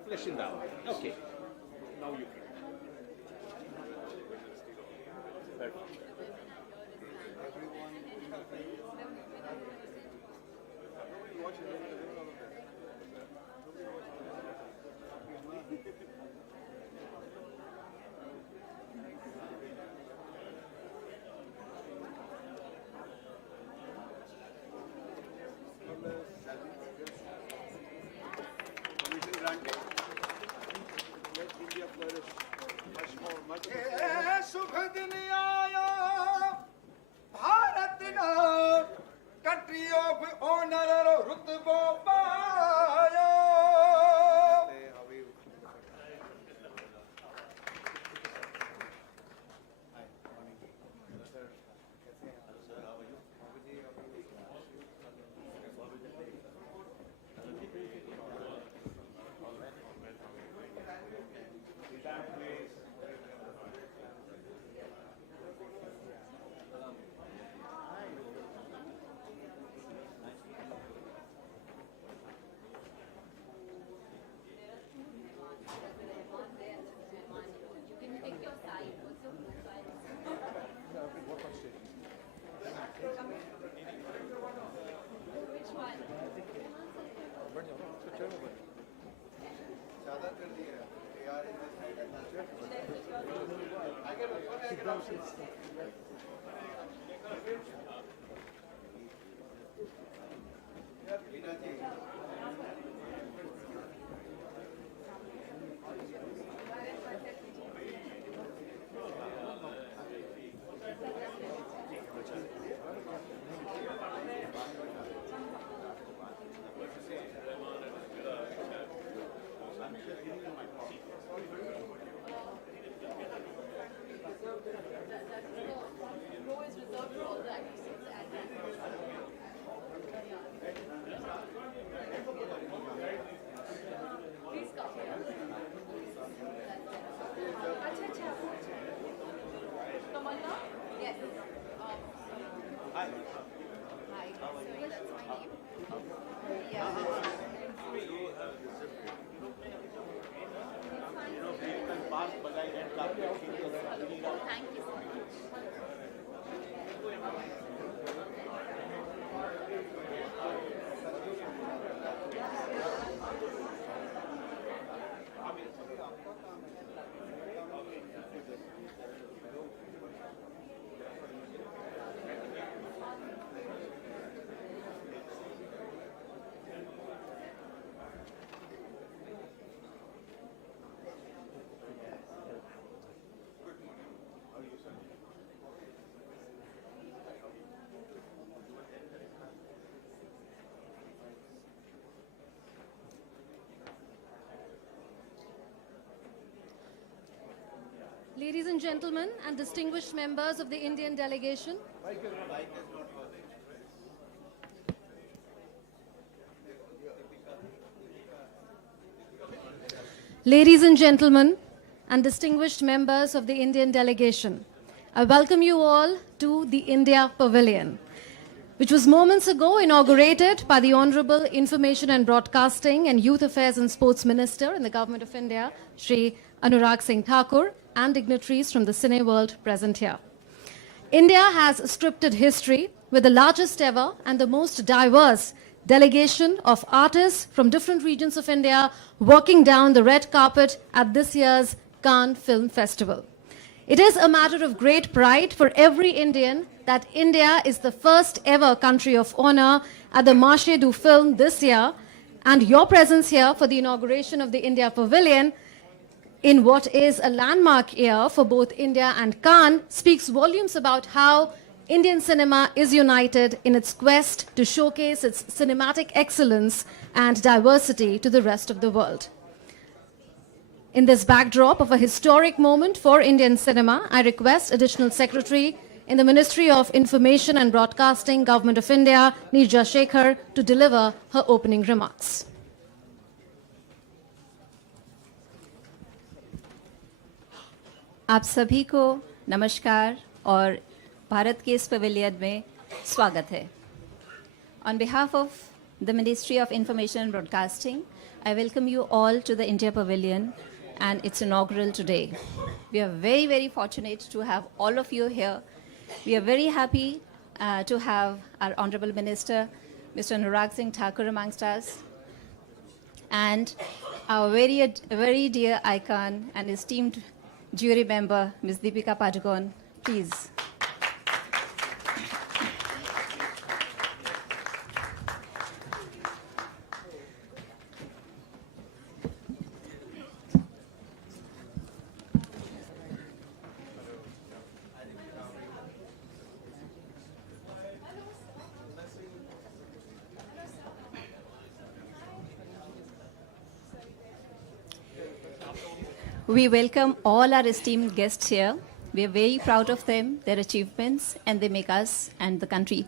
Flesh it down. Okay. Now you can. Perfect. Ladies and gentlemen, and distinguished members of the Indian delegation, ladies and gentlemen, and distinguished members of the Indian delegation, I welcome you all to the India Pavilion, which was moments ago inaugurated by the Honorable Information and Broadcasting and Youth Affairs and Sports Minister in the Government of India, Shri Anurag Singh Thakur, and dignitaries from the cine world present here. India has scripted history with the largest ever and the most diverse delegation of artists from different regions of India walking down the red carpet at this year's Cannes Film Festival. It is a matter of great pride for every Indian that India is the first ever country of honor at the Marché du Film this year, and your presence here for the inauguration of the India Pavilion in what is a landmark year for both India and Cannes speaks volumes about how Indian cinema is united in its quest to showcase its cinematic excellence and diversity to the rest of the world. In this backdrop of a historic moment for Indian cinema, I request Additional Secretary in the Ministry of Information and Broadcasting, Government of India, Neerja Shekhar, to deliver her opening remarks. आप सभी को नमस्कार और भारत के इस pavilion में स्वागत है. On behalf of the Ministry of Information and Broadcasting, I welcome you all to the India Pavilion and its inaugural today. We are very, very fortunate to have all of you here. We are very happy to have our Honorable Minister, Mr. Anurag Singh Thakur amongst us, and our very dear icon and esteemed jury member, Ms. Deepika Padukone, please. We welcome all our esteemed guests here. We are very proud of them, their achievements, and they make us and the country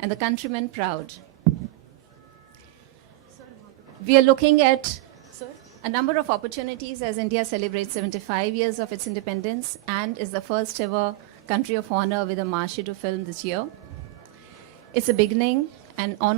and the countrymen proud. We are looking at a number of opportunities as India celebrates 75 years of its independence and is the first ever country of honor with a Marshy to film this year. It's a beginning and ongoing